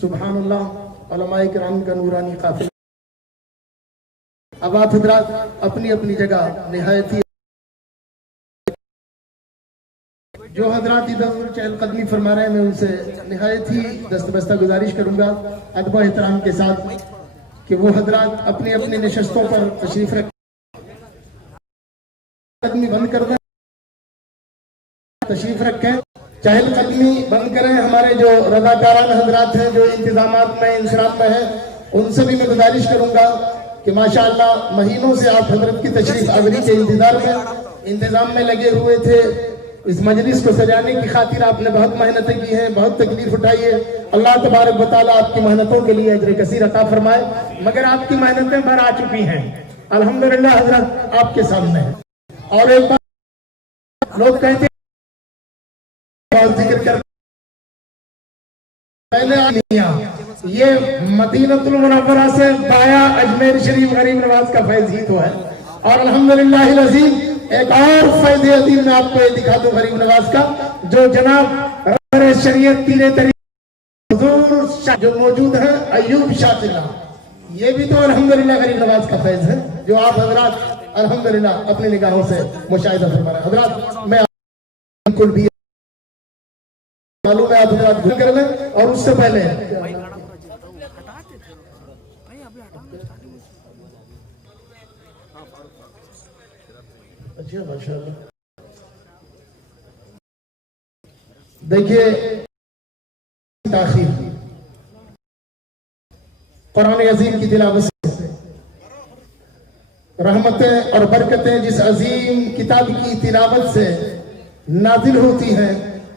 سبحان اللہ، علماء کرام کا نورانی قافلہ۔ اب آپ حضرات اپنی اپنی جگہ نہایت ہی جو حضرات ادھر چہل قدمی فرما رہے ہیں، میں ان سے نہایت ہی دستبستہ گزارش کروں گا ادب و احترام کے ساتھ کہ وہ حضرات اپنی اپنی نشستوں پر تشریف رکھیں، قدمی بند کر دیں، تشریف رکھیں، چہل قدمی بند کریں۔ ہمارے جو رضاکاران حضرات ہیں جو انتظامات میں انصراف میں ہیں، ان سے بھی میں گزارش کروں گا کہ ماشاءاللہ مہینوں سے آپ حضرت کی تشریف آوری کے انتظار میں انتظام میں لگے ہوئے تھے۔ اس مجلس کو سجانے کی خاطر آپ نے بہت محنتیں کی ہیں، بہت تکلیف اٹھائی ہے۔ اللہ تبارک و تعالیٰ آپ کی محنتوں کے لیے اجر کثیر عطا فرمائے، مگر آپ کی محنتیں بھر آ چکی ہیں، الحمدللہ حضرت آپ کے سامنے ہیں۔ اور ایک بات لوگ کہتے ہیں ذکر کر پہلے یہ مدینہ المنورہ سے بایا اجمیر شریف غریب نواز کا فیض ہی تو ہے، اور الحمدللہ العظیم ایک اور فیض عظیم میں آپ کو یہ دکھا دوں غریب نواز کا، جو جناب رہبر شریعت تیرے طریقے حضور جو موجود ہیں ایوب شاہ قلعہ، یہ بھی تو الحمدللہ غریب نواز کا فیض ہے جو آپ حضرات الحمدللہ اپنی نگاہوں سے مشاہدہ فرما رہے ہیں۔ حضرات میں بالکل بھی معلوم ہے آپ حضرات گھر کر لیں، اور اس سے پہلے اچھا ماشاءاللہ دیکھیے تاخیر قرآن عظیم کی تلاوت سے رحمتیں اور برکتیں جس عظیم کتاب کی تلاوت سے نازل ہوتی ہیں،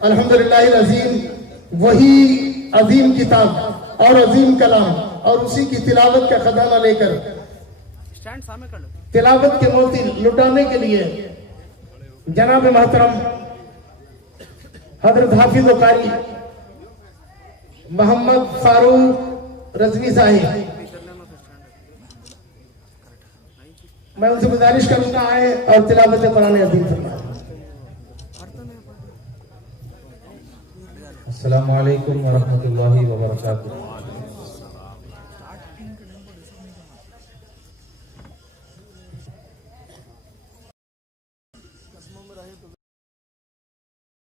الحمدللہ العظیم وہی عظیم کتاب اور عظیم کلام اور اسی کی تلاوت کا خزانہ لے کر تلاوت کے موتی لٹانے کے لیے جناب محترم حضرت حافظ و قاری محمد فاروق رضوی صاحب، میں ان سے گزارش کروں گا آئے اور تلاوت قرآن عظیم فرمائیں۔ السلام علیکم ورحمۃ اللہ وبرکاتہ۔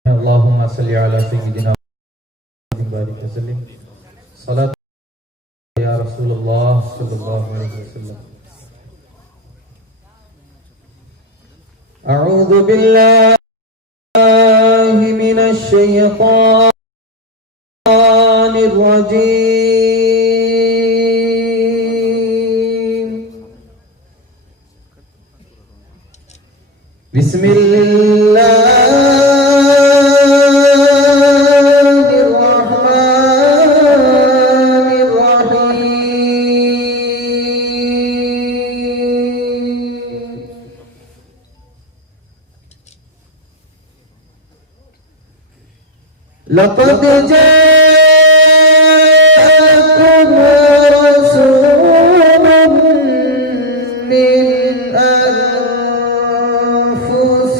اللہم صلی علی سیدنا بارک وسلم، صلاۃ یا رسول اللہ صلی اللہ علیہ وسلم۔ اعوذ باللہ من الشیطان الرجیم، بسم اللہ لقد جاءكم رسول من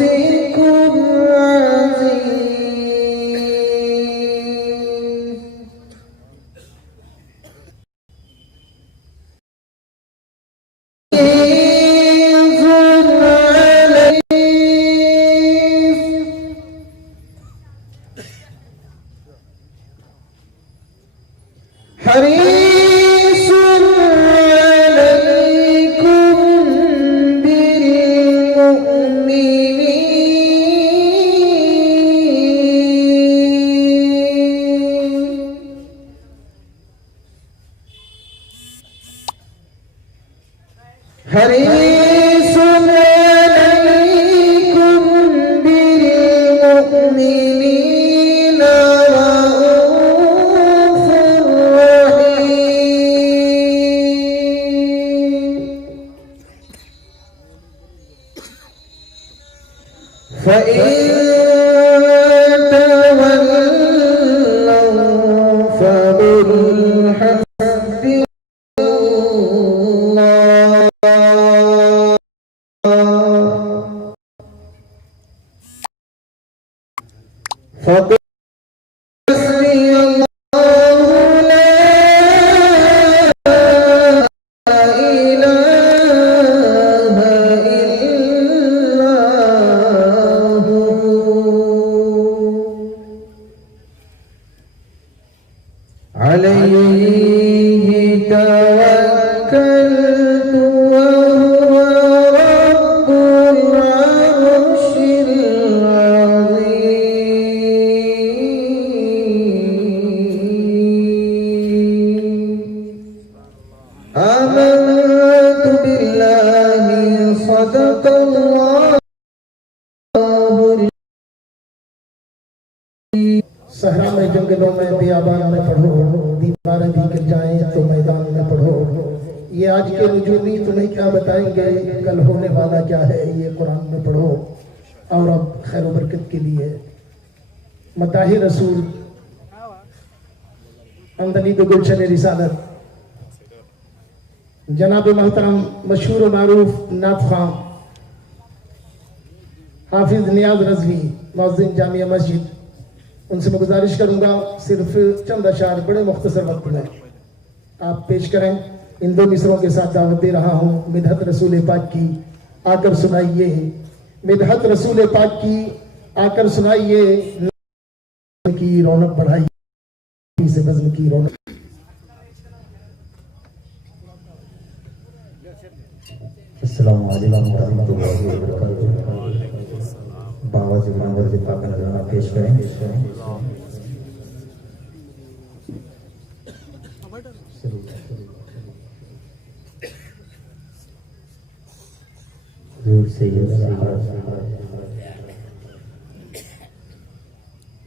أنفسكم حريص عليكم بالمؤمنين حريص عليكم بالمؤمنين رؤوف رحيم فإن تولوا فقل حسبي الله فقل حسبي الله لا إله إلا هو عليه توكلت وهو رب العرش العظيم آمنت بالله صدق الله صحرا میں جنگلوں میں بیابان میں پڑھو دیواریں بھی گر جائیں تو میدان میں پڑھو یہ آج کے نجومی تمہیں کیا بتائیں گے کل ہونے والا کیا ہے یہ قرآن میں پڑھو اور اب خیر و برکت کے لیے مداح رسول اندنی گلشن رسالت جناب محترم مشہور و معروف نعت خواں حافظ نیاز رضوی مؤذن جامعہ مسجد ان سے میں گزارش کروں گا صرف چند اشعار بڑے مختصر وقت میں آپ پیش کریں ان دو مصروں کے ساتھ دعوت دے رہا ہوں مدحت رسول پاک کی آ کر سنائیے مدحت رسول پاک کی آ کر سنائیے کی رونق بڑھائیے سے بزم کی رونق السلام علیکم ورحمۃ اللہ وبرکاتہ باواز منور دفاع کا نظرانہ پیش کریں حضور سید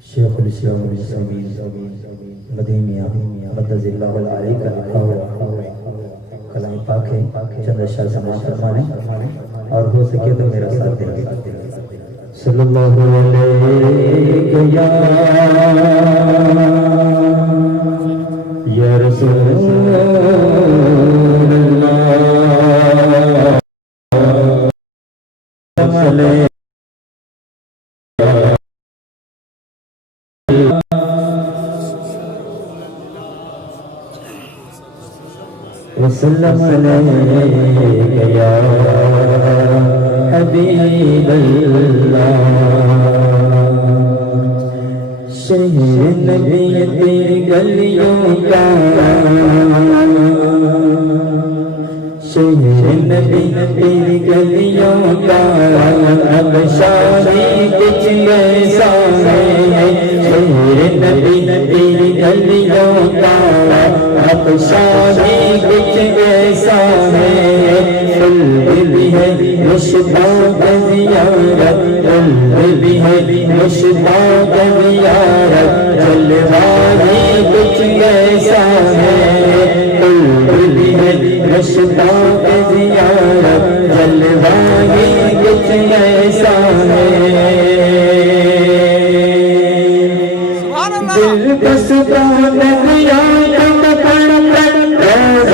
شیخ الاسلام المسلمین مدینہ مدد اللہ علیہ کا لکھا ہوا کلام پاک ہے چند اشعار سماعت فرمائیں اور ہو سکے تو میرا ساتھ دیں صلی اللہ علیہ یا رسول اللہ وسلم علیک یا حبیب اللہ شہر نبی تیری گلیوں کا شہر نبی تیری گلیوں کا اب شادی کچھ ایسا ہے شہر نبی تیری گلیوں کا اب شادی کچھ ایسا ہے قلب بھی ہے مشتاق زیارت قلب بھی ہے مشتاق زیارت جلوہ کچھ ایسا ہے قلب بھی ہے مشتاق زیارت جلوہ کچھ ایسا ہے دل بس کون دیا کچھ ایسا ہے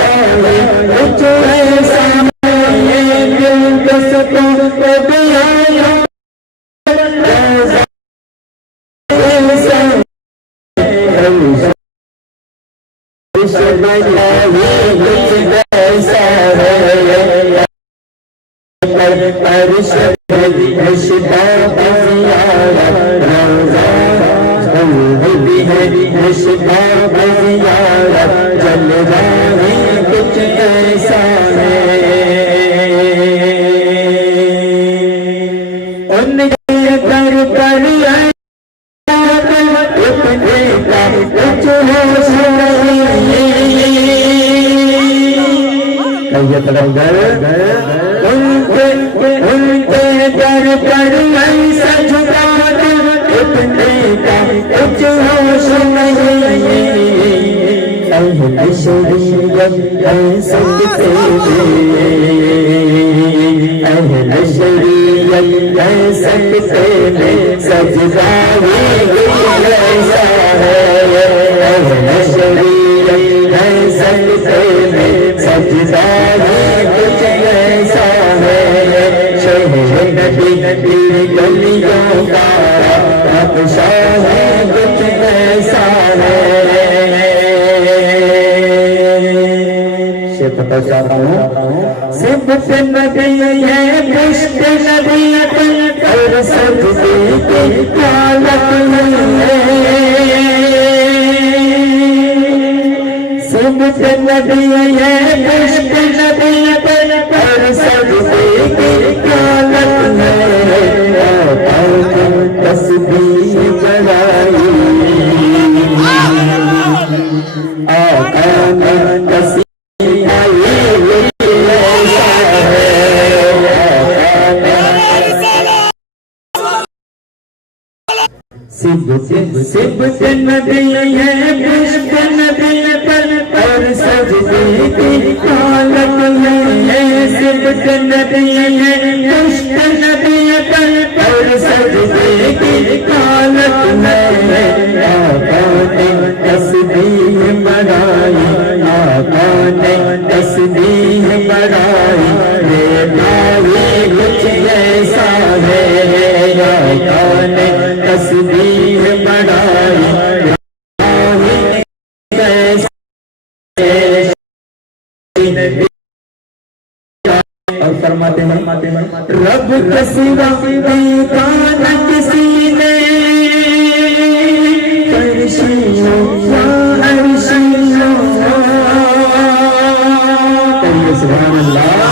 دل بس کون دیا شاہ پتہ چاہتا ہوں صبح نبی ہے پشت نبی اور سجدے کی حالت ہے صبح نبی ہے پشت نبی اور سجدے کی حالت ہے تسبیح بڑھائی آقا نے تسبیح صبح نبی ہے پشت نبی اور سجدے کی حالت ہے صبح نبی ہے پشت نبی اور سجدے کی حالت ہے آقا نے تسبیح بڑھائی آقا نے تسبیح بڑھائی کچھ ایسا ہے آقا نے تسبیح بڑھائی اور فرماتے ہیں رب کے سوا دیکھا نہ کسی نے فرشتوں کہیے سبحان اللہ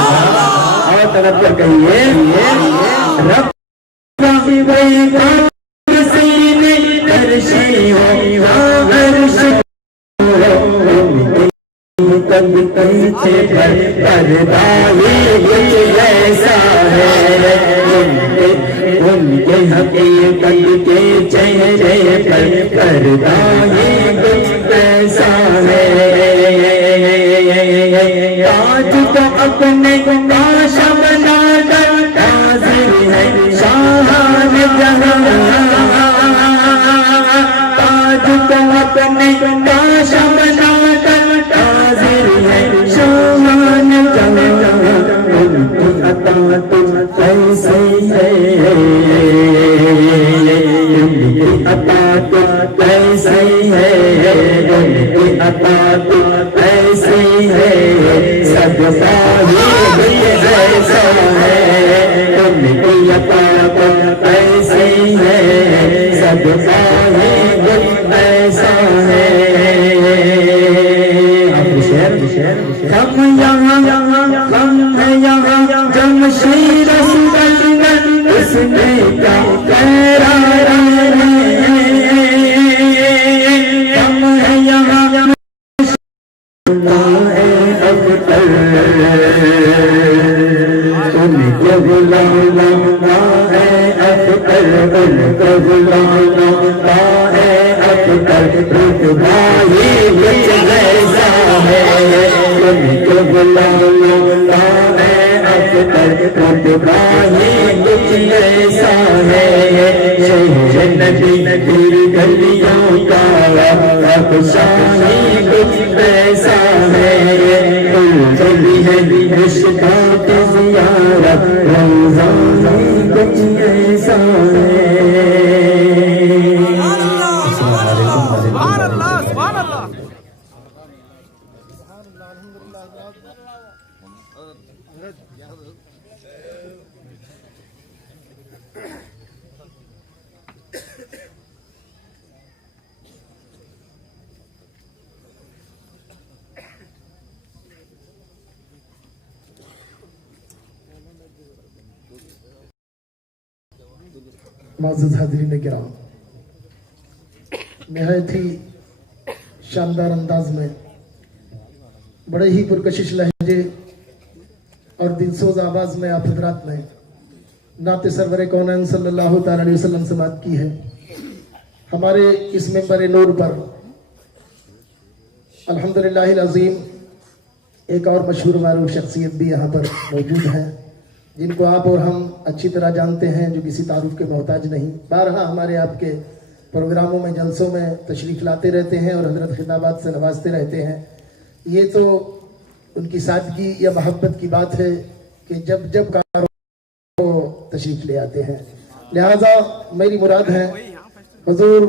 اور طرف پر کہیے رب دیکھا کسی نے کب پیچھے پردائی ایسا ہے ان کے حقیقت کے چہرے پر پردائی کچھ ایسا ہے تاج کو اپنے کاش بنا کر حاضر ہے شاہان جہاں تاج کو اپنے کاش بنا کر حاضر ہے شاہان جہاں ان کی عطا تو ایسے ہے ان کی عطا تو ایسے ہے ان کی عطا تو ایسے ہے سب صاحب ایسا ہے ان کی عطا تو ایسے ہے سب صاحب ایسا ہے ہم یہاں ہم ہے یہاں جمشید اس نے کا قرار ہے ہم ہے یہاں ان کے غلام ہے اکبر ان کے غلام ہے اکبر رتبائی کچھ ایسا ہے ان کے غلام ہے اکبر رتبائی کچھ ایسا ہے شہر نبی پھر گلیوں کا افسانے کچھ ایسا ہے چلی ہے مشکات زیارت رمضان کچھ ایسا ہے سبحان اللہ سبحان اللہ معزز حاضرین کرام نہایت ہی شاندار انداز میں بڑے ہی پرکشش لہجے اور دلسوز آواز میں آپ حضرات نے نعت سرور کونین صلی اللہ تعالی علیہ وسلم سماعت کی ہے ہمارے اس منبر نور پر الحمدللہ العظیم ایک اور مشہور معروف شخصیت بھی یہاں پر موجود ہے جن کو آپ اور ہم اچھی طرح جانتے ہیں جو کسی تعارف کے محتاج نہیں بارہا ہمارے آپ کے پروگراموں میں جلسوں میں تشریف لاتے رہتے ہیں اور حضرت خطابات سے نوازتے رہتے ہیں یہ تو ان کی سادگی یا محبت کی بات ہے کہ جب جب کار ہو تشریف لے آتے ہیں لہٰذا میری مراد ہے حضور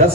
10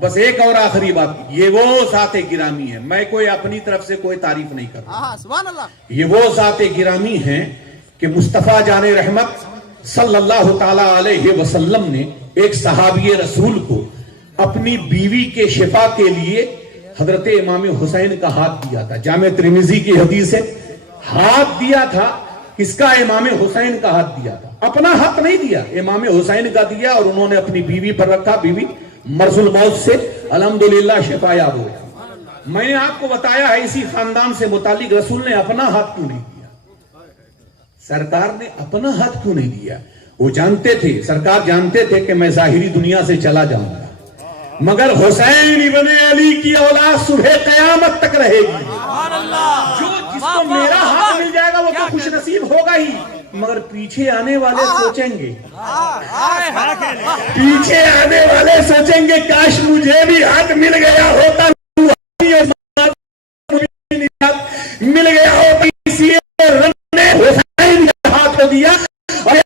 بس ایک اور آخری بات, یہ وہ ذات گرامی ہے, میں کوئی اپنی طرف سے کوئی تعریف نہیں کرتا, یہ وہ ذات گرامی ہیں کہ مصطفیٰ جان رحمت صلی اللہ تعالی علیہ وسلم نے ایک صحابی رسول کو اپنی بیوی کے شفا کے لیے حضرت امام حسین کا ہاتھ دیا تھا. جامع ترمذی کی حدیث ہے, ہاتھ دیا تھا کس کا؟ امام حسین کا ہاتھ دیا تھا, اپنا ہاتھ نہیں دیا, امام حسین کا دیا, اور انہوں نے اپنی بیوی پر رکھا, بیوی مرض الموت سے الحمدللہ شفا یاب ہو گئی. میں نے آپ کو بتایا ہے اسی خاندان سے متعلق رسول نے اپنا ہاتھ کیوں نہیں دیا, سرکار نے اپنا ہاتھ کیوں نہیں دیا؟ وہ جانتے تھے, سرکار جانتے تھے کہ میں ظاہری دنیا سے چلا جاؤں گا, مگر حسین ابن علی کی اولاد صبح قیامت تک رہے گی. جو جس کو میرا ہاتھ مل جائے گا وہ تو خوش نصیب ہوگا ہی, مگر پیچھے آنے والے سوچیں گے, پیچھے آنے والے سوچیں گے کاش مجھے بھی ہاتھ مل گیا ہوتا, مل گیا ہوتا. اسی لیے رب نے حسین کا ہاتھ دیا, اور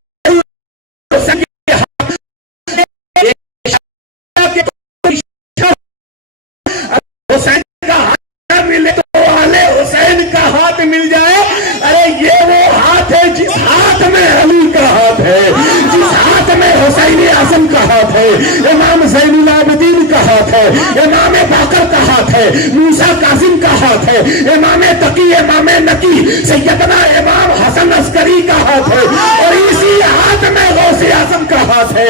حسین کا ہاتھ ملے تو والے حسین کا ہاتھ مل جائے. ارے یہ وہ ہاتھ ہے جس ہاتھ میں علی کا ہاتھ ہے, جس ہاتھ میں حسین اعظم کا ہاتھ ہے, امام زین العابدین کا ہاتھ ہے, امام باقر کا ہاتھ ہے, موسیٰ کاظم کا ہاتھ ہے, امام تقی, امام نقی, سیدنا امام حسن عسکری کا ہاتھ ہے, اور اسی ہاتھ میں غوث اعظم کا ہاتھ ہے,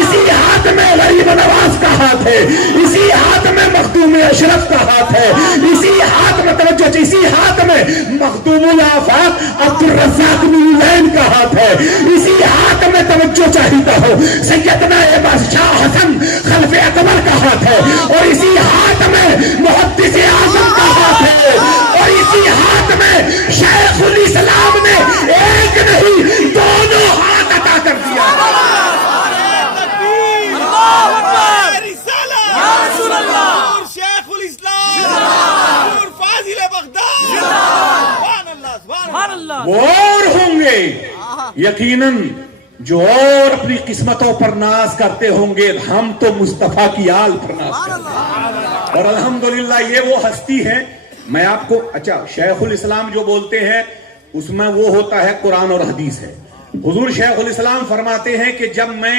اسی ہاتھ میں غریب نواز کا ہاتھ ہے, اسی ہاتھ میں مخدوم اشرف کا ہاتھ ہے, اسی ہاتھ میں توجہ, اسی ہاتھ میں مخدوم الآفاق عبد الرزاق نورین کا ہاتھ ہے, اسی ہاتھ میں توجہ چاہیتا ہو سیدنا بادشاہ حسن خلف اکبر کا ہاتھ ہے, اور اسی ہاتھ میں محدث اعظم کا ہاتھ ہے, اور اسی ہاتھ میں شیخ الاسلام نے ایک نہیں دونوں ہاتھ عطا کر دیا. شیخ الاسلام فاضل بغداد وہ اور ہوں گے یقیناً جو اور اپنی قسمتوں پر ناز کرتے ہوں گے, ہم تو مصطفیٰ کی آل پر ناز کرتے ہیں, اور الحمدللہ یہ وہ ہستی ہے. میں آپ کو, اچھا شیخ الاسلام جو بولتے ہیں اس میں وہ ہوتا ہے قرآن اور حدیث ہے. حضور شیخ الاسلام فرماتے ہیں کہ جب میں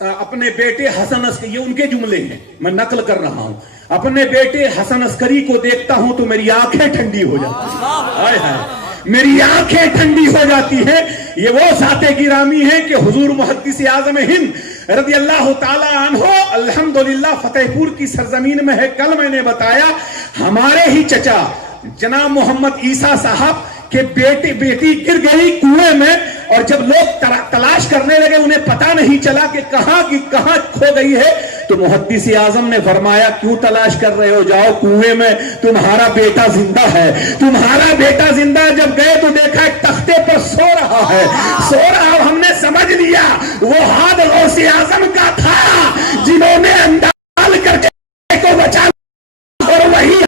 اپنے بیٹے حسن عسکری, یہ ان کے جملے ہیں میں نقل کر رہا ہوں, اپنے بیٹے حسن عسکری کو دیکھتا ہوں تو میری آنکھیں ٹھنڈی ہو جاتی ہیں, میری آنکھیں ٹھنڈی ہو جاتی ہیں. یہ وہ ذات گرامی ہے کہ حضور محدث اعظم ہند رضی اللہ تعالی عنہ الحمدللہ فتح پور کی سرزمین میں ہے. کل میں نے بتایا ہمارے ہی چچا جناب محمد عیسیٰ صاحب کہ بیٹی گر گئی کنویں میں, اور جب لوگ تلاش کرنے لگے انہیں پتا نہیں چلا کہ کہاں کھو گئی ہے, تو محدث اعظم نے فرمایا کیوں تلاش کر رہے ہو, جاؤ کنویں میں, تمہارا بیٹا زندہ ہے, تمہارا بیٹا زندہ ہے. جب گئے تو دیکھا ایک تختے پر سو رہا ہے, ہم نے سمجھ لیا وہ ہاتھ غوث اعظم کا تھا جنہوں نے اندال کر کے کو بچا, اور وہی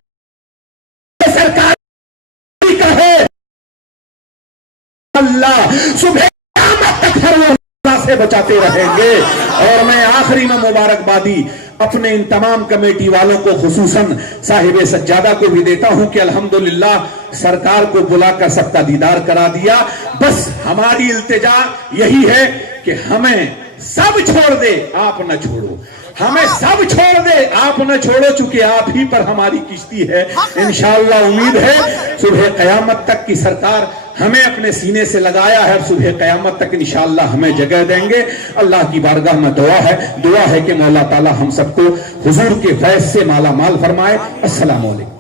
سرکار کا ہے. اللہ صبح قیامت تک ہر اللہ سے بچاتے رہیں گے. اور میں آخری میں مبارکبادی اپنے ان تمام کمیٹی والوں کو خصوصاً صاحب سجادہ کو بھی دیتا ہوں کہ الحمدللہ سرکار کو بلا کر سب کا دیدار کرا دیا. بس ہماری التجا یہی ہے کہ ہمیں سب چھوڑ دے آپ نہ چھوڑو, ہمیں سب چھوڑ دے آپ نہ چھوڑو, چونکہ آپ ہی پر ہماری کشتی ہے. انشاءاللہ امید ہے صبح قیامت تک کی سرکار ہمیں اپنے سینے سے لگایا ہے, صبح قیامت تک انشاءاللہ ہمیں جگہ دیں گے. اللہ کی بارگاہ میں دعا ہے کہ مولا تعالی ہم سب کو حضور کے فیض سے مالا مال فرمائے. السلام علیکم.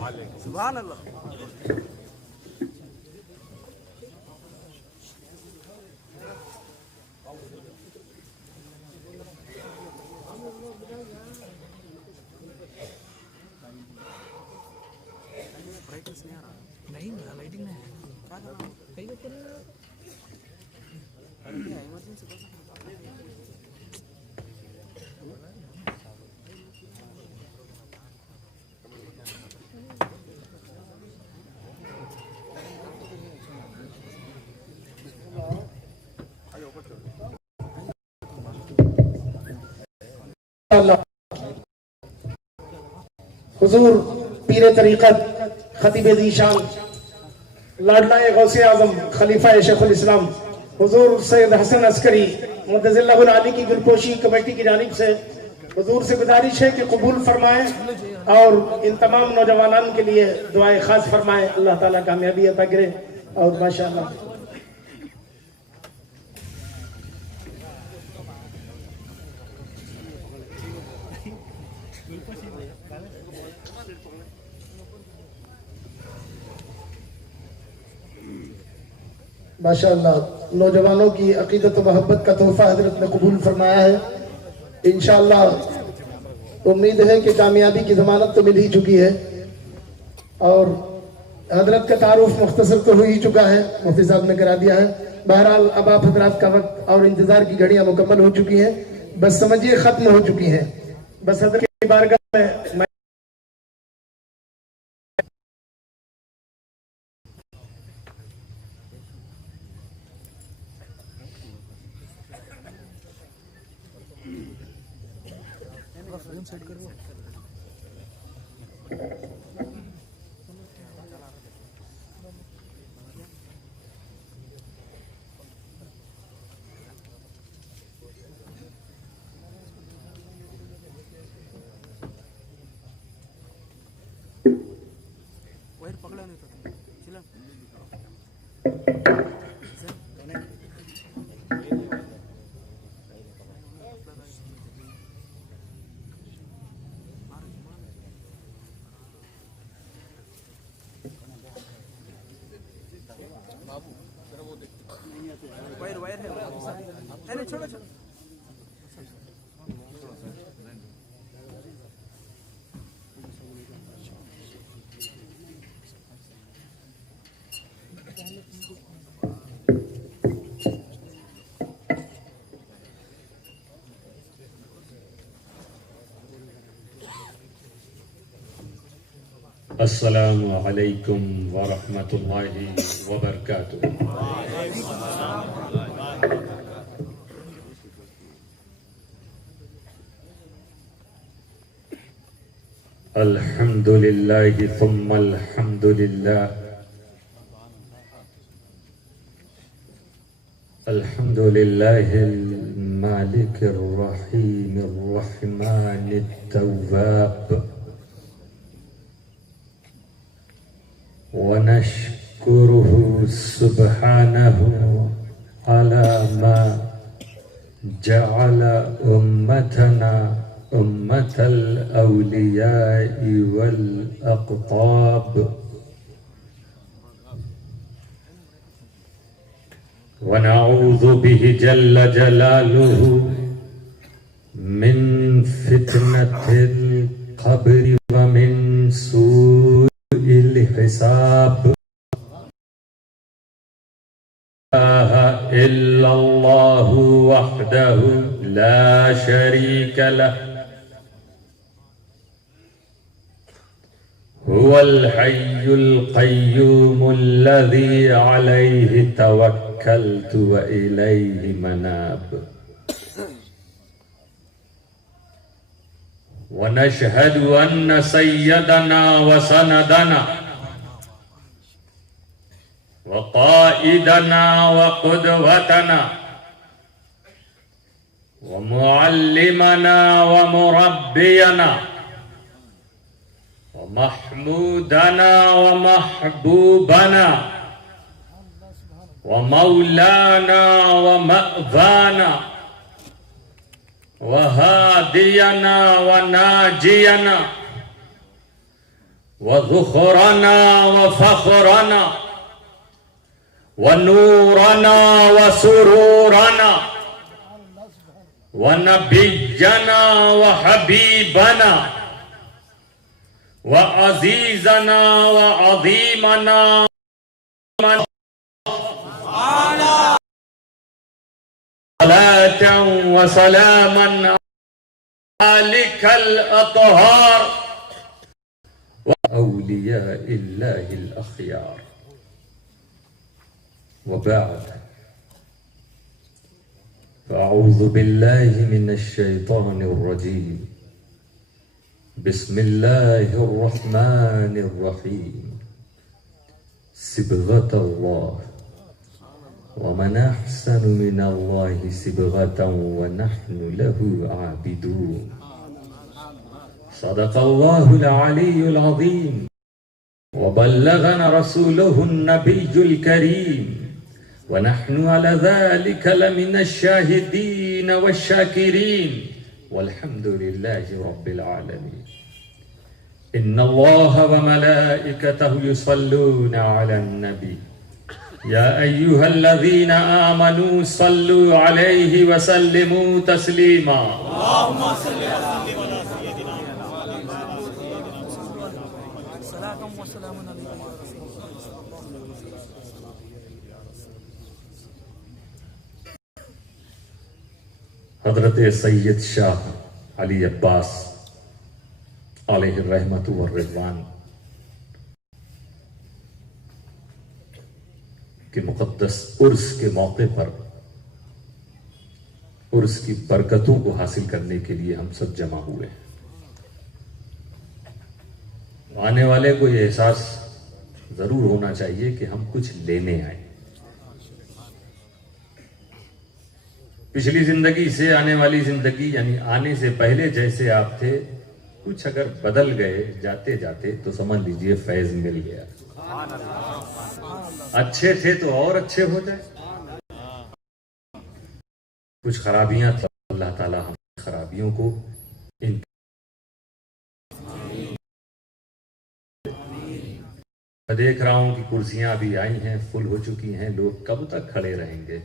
اللہ حضور پیر طریقت خطیب ذیشان لاڈلہ غوث اعظم خلیفہ شیخ الاسلام حضور سید حسن عسکری مدظ اللہ العالی کی گلپوشی کمیٹی کی جانب سے حضور سے گزارش ہے کہ قبول فرمائیں اور ان تمام نوجوانان کے لیے دعائیں خاص فرمائیں. اللہ تعالیٰ کامیابی عطا کرے. اور ماشاءاللہ ماشاءاللہ نوجوانوں کی عقیدت و محبت کا تحفہ حضرت نے قبول فرمایا ہے. انشاءاللہ امید ہے کہ کامیابی کی ضمانت تو مل ہی چکی ہے اور حضرت کا تعارف مختصر تو ہو ہی چکا ہے, مفتی صاحب نے کرا دیا ہے. بہرحال اب آپ حضرات کا وقت اور انتظار کی گھڑیاں مکمل ہو چکی ہیں, بس سمجھیے ختم ہو چکی ہیں. بس حضرت کی بارگاہ میں السلام علیکم ورحمۃ اللہ وبرکاتہ. الحمد للہ ثم الحمد للہ الحمد للہ المالک الرحیم الرحمن التواب ونشكره سبحانه على ما جعل أمتنا أمة الأولياء والأقطاب ونعوذ به جل جلاله من فتنة القبر ومن سوء الحساب. لا إله إلا الله وحده لا شريك له هو الحي القيوم الذي عليه توكلت وإليه مناب. ونشهد أن سيدنا وسندنا وقائدنا وقدوتنا ومعلمنا ومربينا ومحمودنا ومحبوبنا ومولانا ومأوانا وهادينا وناجينا وذخرنا وفخرنا ونورنا وسرورنا ونبينا وحبيبنا وعزيزنا وعظيمنا صلاة وسلاما عليك الأطهار وأولياء الله الأخيار. وبعد فأعوذ بالله من الشيطان الرجيم. بسم الله الرحمن الرحيم صبغة الله ومن أحسن من الله صبغة ونحن له عابدون صدق الله العلي العظيم وبلغنا رسوله النبي الكريم ونحن على ذلك لمن الشاهدين والشاكرين والحمد لله رب العالمين إن الله وملائكته يصلون على النبي يا أيها الذين آمنوا صلوا عليه وسلموا تسليما اللهم صل على سيدنا صلاة وسلام على حضرت سید شاہ علی عباس علیہ الرحمت والرضوان کے مقدس عرس کے موقع پر عرس کی برکتوں کو حاصل کرنے کے لیے ہم سب جمع ہوئے ہیں۔ آنے والے کو یہ احساس ضرور ہونا چاہیے کہ ہم کچھ لینے آئے۔ پچھلی زندگی سے آنے والی زندگی یعنی آنے سے پہلے جیسے آپ تھے کچھ اگر بدل گئے جاتے جاتے تو سمجھ لیجئے فیض مل گیا۔ اچھے تھے تو اور اچھے ہو جائے، کچھ خرابیاں تھیں اللہ تعالیٰ ہم خرابیوں کو دیکھ رہا ہوں کہ کرسیاں ابھی آئی ہیں، فل ہو چکی ہیں، لوگ کب تک کھڑے رہیں گے؟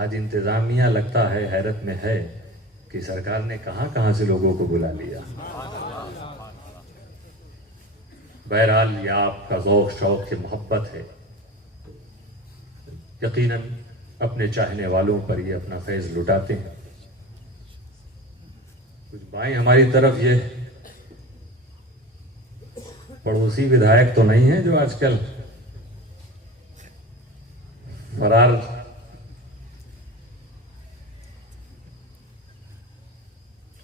آج انتظامیہ لگتا ہے حیرت میں ہے کہ سرکار نے کہاں کہاں سے لوگوں کو بلا لیا۔ بہرحال یہ آپ کا ذوق شوق کی محبت ہے، یقیناً اپنے چاہنے والوں پر یہ اپنا فیض لٹاتے ہیں۔ کچھ بھائی ہماری طرف یہ پڑوسی ودھائک تو نہیں ہے جو آج کل فرار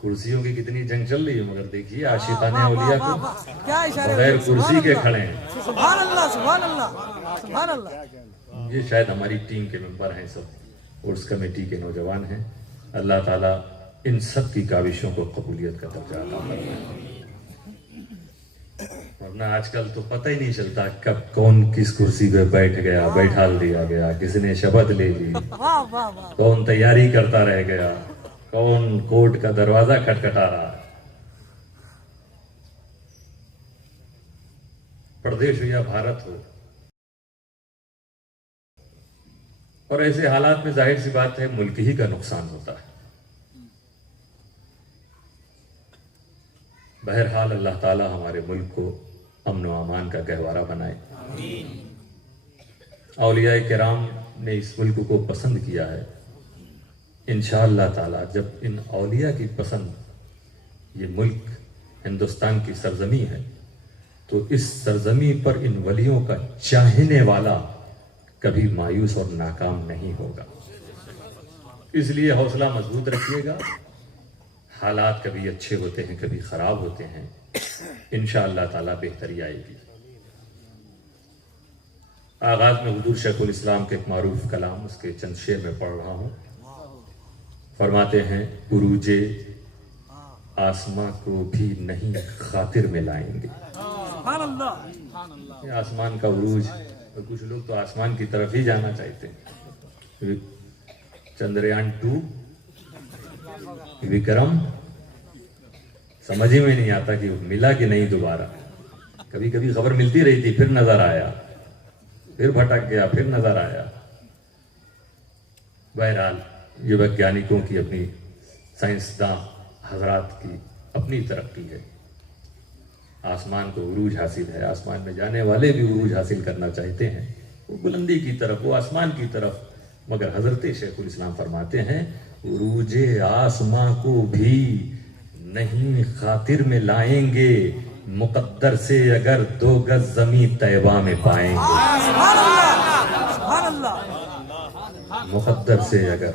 کرسیوں کی کتنی جنگ چل رہی ہے، مگر دیکھیے عاشقان اولیاء کو بغیر کرسی کے کھڑے ہیں۔ سبحان اللہ سبحان اللہ سبحان اللہ۔ یہ شاید ہماری ٹیم کے ممبر ہیں، سب عرس کمیٹی کے نوجوان ہیں۔ اللہ تعالیٰ ان سب کی کاوشوں کو قبولیت کا درجہ عطا فرمائے۔ ورنہ آج کل تو پتہ ہی نہیں چلتا کب کون کس کرسی پہ بیٹھ گیا، بیٹھال دیا گیا، کس نے شبد لے لی، کون تیاری کرتا رہ گیا، کون کورٹ کا دروازہ کھٹکھٹا رہا ہے۔ پردیش ہو یا بھارت ہو، اور ایسے حالات میں ظاہر سی بات ہے ملک ہی کا نقصان ہوتا ہے۔ بہرحال اللہ تعالی ہمارے ملک کو امن و امان کا گہوارہ بنائے۔ اولیاء کرام نے اس ملک کو پسند کیا ہے۔ انشاءاللہ تعالی جب ان اولیاء کی پسند، یہ ملک ہندوستان کی سرزمی ہے، تو اس سرزمی پر ان ولیوں کا چاہنے والا کبھی مایوس اور ناکام نہیں ہوگا۔ اس لیے حوصلہ مضبوط رکھیے گا۔ حالات کبھی اچھے ہوتے ہیں، کبھی خراب ہوتے ہیں، انشاءاللہ تعالی بہتری آئے گی۔ آغاز میں حضور شیخ الاسلام کے ایک معروف کلام، اس کے چند شعر میں پڑھ رہا ہوں۔ فرماتے ہیں عروج آسماں کو بھی نہیں خاطر میں لائیں گے۔ سبحان اللہ۔ یہ آسمان کا عروج، اور کچھ لوگ تو آسمان کی طرف ہی جانا چاہتے ہیں۔ چندریان 2 وکرم سمجھ ہی میں نہیں آتا کہ ملا کہ نہیں دوبارہ۔ کبھی کبھی خبر ملتی رہی تھی، پھر نظر آیا، پھر بھٹک گیا، پھر نظر آیا۔ بہرحال یہ ویگیانکوں کی اپنی، سائنسداں حضرات کی اپنی ترقی ہے۔ آسمان کو عروج حاصل ہے، آسمان میں جانے والے بھی عروج حاصل کرنا چاہتے ہیں، وہ بلندی کی طرف، وہ آسمان کی طرف۔ مگر حضرت شیخ الاسلام فرماتے ہیں عروج آسمان کو بھی نہیں خاطر میں لائیں گے، مقدر سے اگر 2 گز زمین طیبہ میں پائیں گے۔ سبحان اللہ۔ مقدر سے اگر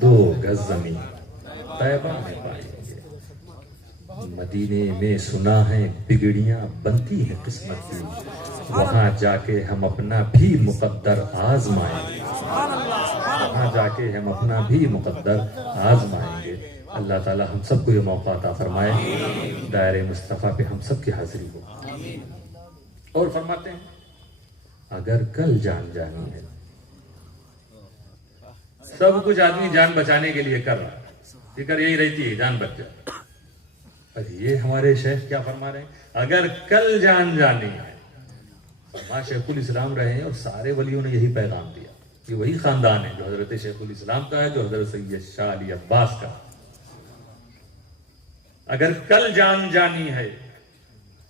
2 گز زمین طیبہ میں پائیں گے۔ مدینے میں سنا ہے بگڑیاں بنتی ہیں قسمت کی، وہاں جا کے ہم اپنا بھی مقدر آزمائیں گے، وہاں جا کے ہم اپنا بھی مقدر آزمائیں گے۔ اللہ تعالی ہم سب کو یہ موقع عطا فرمائے، دائرہ مصطفیٰ پہ ہم سب کی حاضری ہو۔ اور فرماتے ہیں اگر کل جان جانی ہے، سب کچھ آدمی جان بچانے کے لیے کر رہا، فکر یہی رہتی ہے جان بچ جائے، اور یہ ہمارے شیخ کیا فرما رہے ہیں، اگر کل جان جانی ہے۔ فرما شیخ الاسلام رہے ہیں اور سارے ولیوں نے یہی پیغام دیا، یہ وہی خاندان ہے جو حضرت شیخ الاسلام کا ہے، جو حضرت سید شاہ علی عباس کا۔ اگر کل جان جانی ہے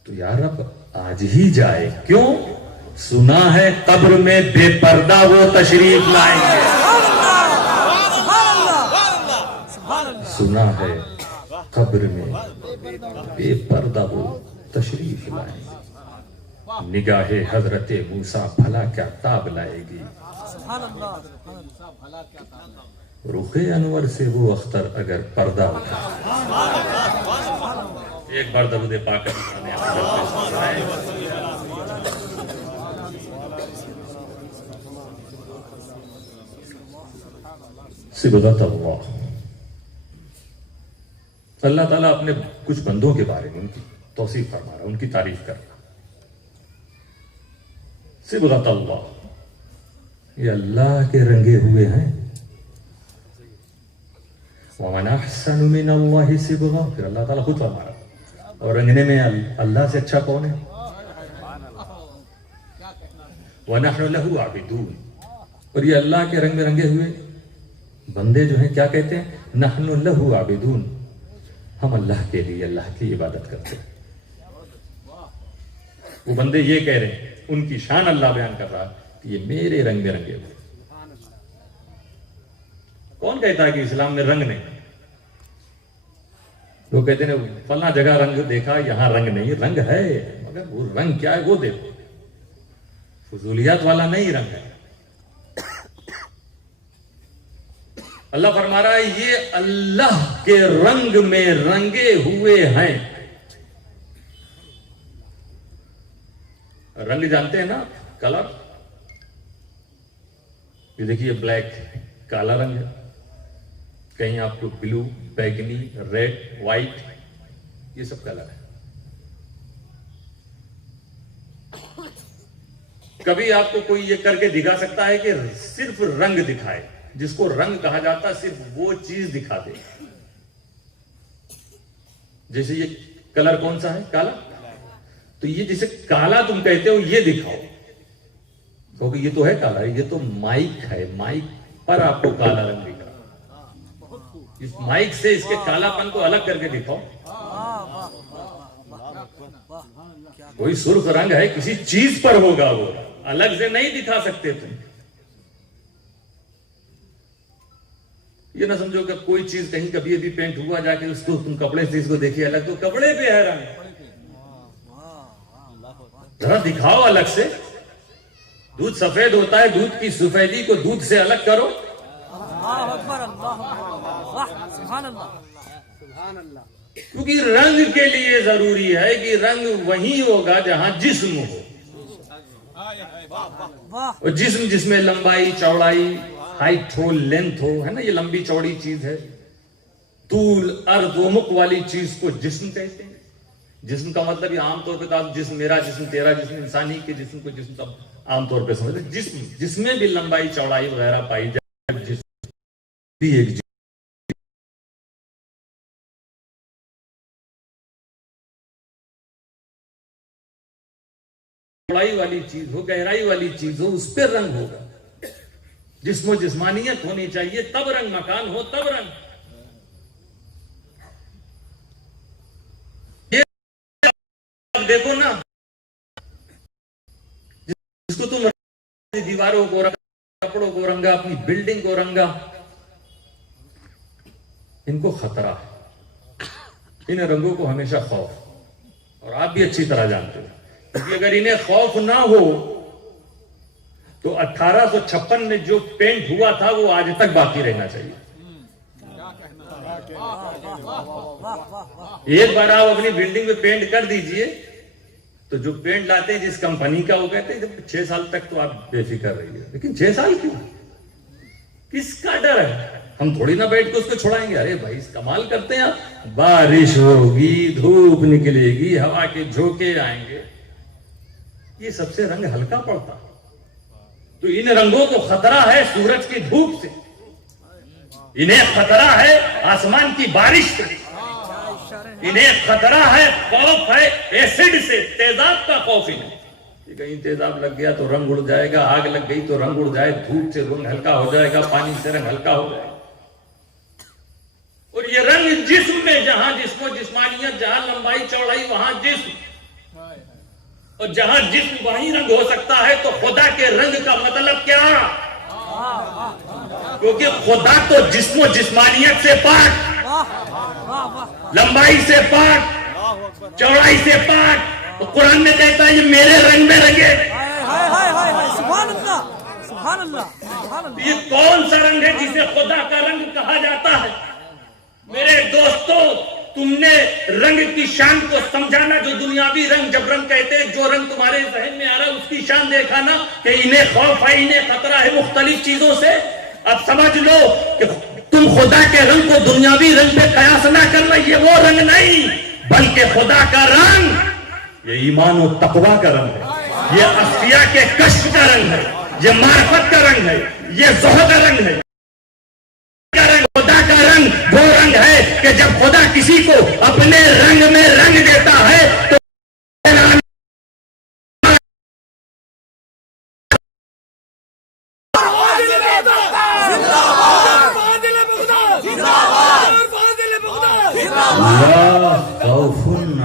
تو یا رب آج ہی جائے، کیوں؟ سنا ہے قبر میں بے پردہ وہ تشریف لائیں گے، سنا ہے قبر میں بے پردہ وہ تشریف لائیں گے، نگاہ حضرت موسیٰ بھلا کیا تاب لائے گی، رخ انور سے وہ اختر اگر پردہ اٹھا۔ ایک بار درود پاک صبغت اللہ۔ اللہ تعالیٰ اپنے کچھ بندوں کے بارے میں ان کی توصیف فرما رہا ہے، ان کی تعریف کر رہا۔ صبغت اللہ، یہ اللہ کے رنگے ہوئے ہیں۔ وَمَنْ أَحْسَنُ مِنَ اللَّهِ صِبْغًا، پھر اللہ تعالیٰ خود فرما رہا ہے، اور رنگنے میں اللہ سے اچھا کون ہے؟ وَنَحْنُ لَهُ عَابِدُونَ، اور یہ اللہ کے رنگ میں رنگے ہوئے بندے جو ہیں کیا کہتے ہیں؟ نحن لہو عابدون، ہم اللہ کے لیے اللہ کی عبادت کرتے ہیں۔ وہ بندے یہ کہہ رہے ہیں، ان کی شان اللہ بیان کر رہا ہے کہ یہ میرے رنگ میں رنگے ہوئے۔ کون کہتا ہے کہ اسلام میں رنگ نہیں؟ وہ کہتے ہیں فلاں جگہ رنگ دیکھا، یہاں رنگ نہیں، رنگ ہے مگر وہ رنگ کیا ہے وہ دیکھو، فضولیات والا نہیں رنگ ہے۔ اللہ فرما رہا ہے یہ اللہ کے رنگ میں رنگے ہوئے ہیں۔ رنگ جانتے ہیں نا، کلر، یہ دیکھیے بلیک کالا رنگ ہے، کہیں آپ کو بلو، بیگنی، ریڈ، وائٹ، یہ سب کلر ہے۔ کبھی آپ کو کوئی یہ کر کے دکھا سکتا ہے کہ صرف رنگ دکھائے؟ جس کو رنگ کہا جاتا ہے صرف وہ چیز دکھا دے۔ جیسے یہ کلر کون سا ہے؟ کالا، تو یہ جسے کالا تم کہتے ہو یہ دکھاؤ، کیونکہ یہ تو ہے کالا، یہ تو مائک ہے، مائک پر آپ کو کالا رنگ دکھا، اس مائک سے اس کے کالا پن کو الگ کر کے دکھاؤ۔ کوئی سرخ رنگ ہے، کسی چیز پر ہوگا، وہ الگ سے نہیں دکھا سکتے تم۔ یہ نہ سمجھو کہ کوئی چیز کہیں کبھی ابھی پینٹ ہوا، جا کے اس کو تم کپڑے سے اس کو دیکھیے الگ، تو کپڑے پہ ہے رنگ، ذرا دکھاؤ الگ سے۔ دودھ سفید ہوتا ہے، دودھ کی سفیدی کو دودھ سے الگ کرو۔ کیونکہ رنگ کے لیے ضروری ہے کہ رنگ وہیں ہوگا جہاں جسم ہو، اور جسم جس میں لمبائی چوڑائی ہائٹ ہو، لینتھ ہو، ہے نا، یہ لمبی چوڑی چیز ہے، طول عرض ومق والی چیز کو جسم کہتے ہیں۔ جسم کا مطلب یہ عام طور پہ تو جسم، میرا جسم، تیرا جسم، انسانی کے جسم کو جسم تو عام طور پہ سمجھتے ہیں۔ جسم جس میں بھی لمبائی چوڑائی وغیرہ پائی جائے، جسم بھی ایک چوڑائی والی چیز ہو، گہرائی والی چیز ہو، اس پہ رنگ ہوگا۔ جسم و جسمانیت ہونی چاہیے تب رنگ، مکان ہو تب رنگ۔ یہ دیکھو نا، جس کو تم دیواروں کو رنگا، کپڑوں کو رنگا، اپنی بلڈنگ کو رنگا، ان کو خطرہ ہے، ان رنگوں کو ہمیشہ خوف، اور آپ بھی اچھی طرح جانتے ہو، کیونکہ اگر انہیں خوف نہ ہو تو 1856 میں جو پینٹ ہوا تھا وہ آج تک باقی رہنا چاہیے۔ ایک بار آپ اپنی بلڈنگ میں پینٹ کر دیجئے تو جو پینٹ لاتے ہیں جس کمپنی کا وہ کہتے ہیں 6 سال تک تو آپ بے فکر رہیے. لیکن 6 سال کیوں؟ کس کا ڈر ہے؟ ہم تھوڑی نہ بیٹھ کے اس کو چھوڑائیں گے. ارے بھائی کمال کرتے ہیں آپ. بارش ہوگی, دھوپ نکلے گی, ہوا کے جھونکے آئیں گے, یہ سب سے رنگ ہلکا پڑتا. تو ان رنگوں کو خطرہ ہے سورج کی دھوپ سے, انہیں خطرہ ہے آسمان کی بارش سے, انہیں خطرہ ہے, خوف ہے ایسڈ سے, تیزاب کا خوف انہیں. کہیں تیزاب لگ گیا تو رنگ اڑ جائے گا, آگ لگ گئی تو رنگ اڑ جائے, دھوپ سے رنگ ہلکا ہو جائے گا, پانی سے رنگ ہلکا ہو جائے گا. اور یہ رنگ جسم میں, جہاں جسم و جسمانیت, جہاں لمبائی چوڑائی وہاں جسم, اور جہاں جسم وہیں رنگ ہو سکتا ہے. تو خدا کے رنگ کا مطلب کیا؟ کیونکہ خدا تو جسم و جسمانیت سے پاک, لمبائی سے پاک, چوڑائی سے پاک. تو قرآن میں کہتا ہے یہ میرے رنگ میں رنگے. سبحان اللہ, سبحان اللہ, سبحان اللہ. یہ کون سا رنگ ہے جسے خدا کا رنگ کہا جاتا ہے؟ میرے دوستو, تم نے رنگ کی شان کو سمجھانا. جو دنیاوی رنگ, جب رنگ کہتے ہیں جو رنگ تمہارے ذہن میں آ رہا ہے اس کی شان دیکھا نا, کہ انہیں خوف ہے, انہیں خطرہ ہے مختلف چیزوں سے. اب سمجھ لو کہ تم خدا کے رنگ کو دنیاوی رنگ پہ قیاس نہ کرنا. یہ وہ رنگ نہیں, بلکہ خدا کا رنگ یہ ایمان و تقوی کا رنگ ہے, یہ اصفیاء کے کشف کا رنگ ہے, یہ معرفت کا رنگ ہے, یہ زہد کا رنگ ہے. خدا کا رنگ وہ رنگ ہے کہ جب خدا کسی کو اپنے رنگ میں رنگ دیتا ہے تو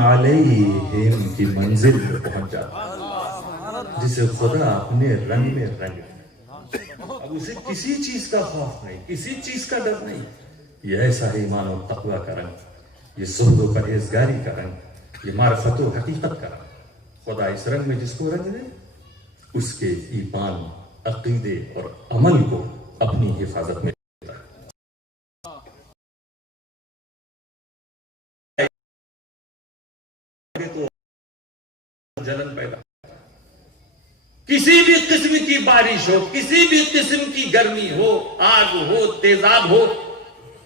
علیہم کی منزل پہ پہنچ جاتا, جسے خدا اپنے رنگ میں رنگ. اب اسے کسی چیز کا خوف نہیں, کسی چیز کا ڈر نہیں. یہ ایسا ہے ایمان و تقوی کا رنگ, یہ زہد و پرہیزگاری کا رنگ, یہ معرفت و حقیقت کا رنگ. خدا اس رنگ میں جس کو رنگ دے, اس کے ایمان, عقیدے اور عمل کو اپنی حفاظت میں جلن پیدا. کسی بھی قسم کی بارش ہو, کسی بھی قسم کی گرمی ہو, آگ ہو, تیزاب ہو,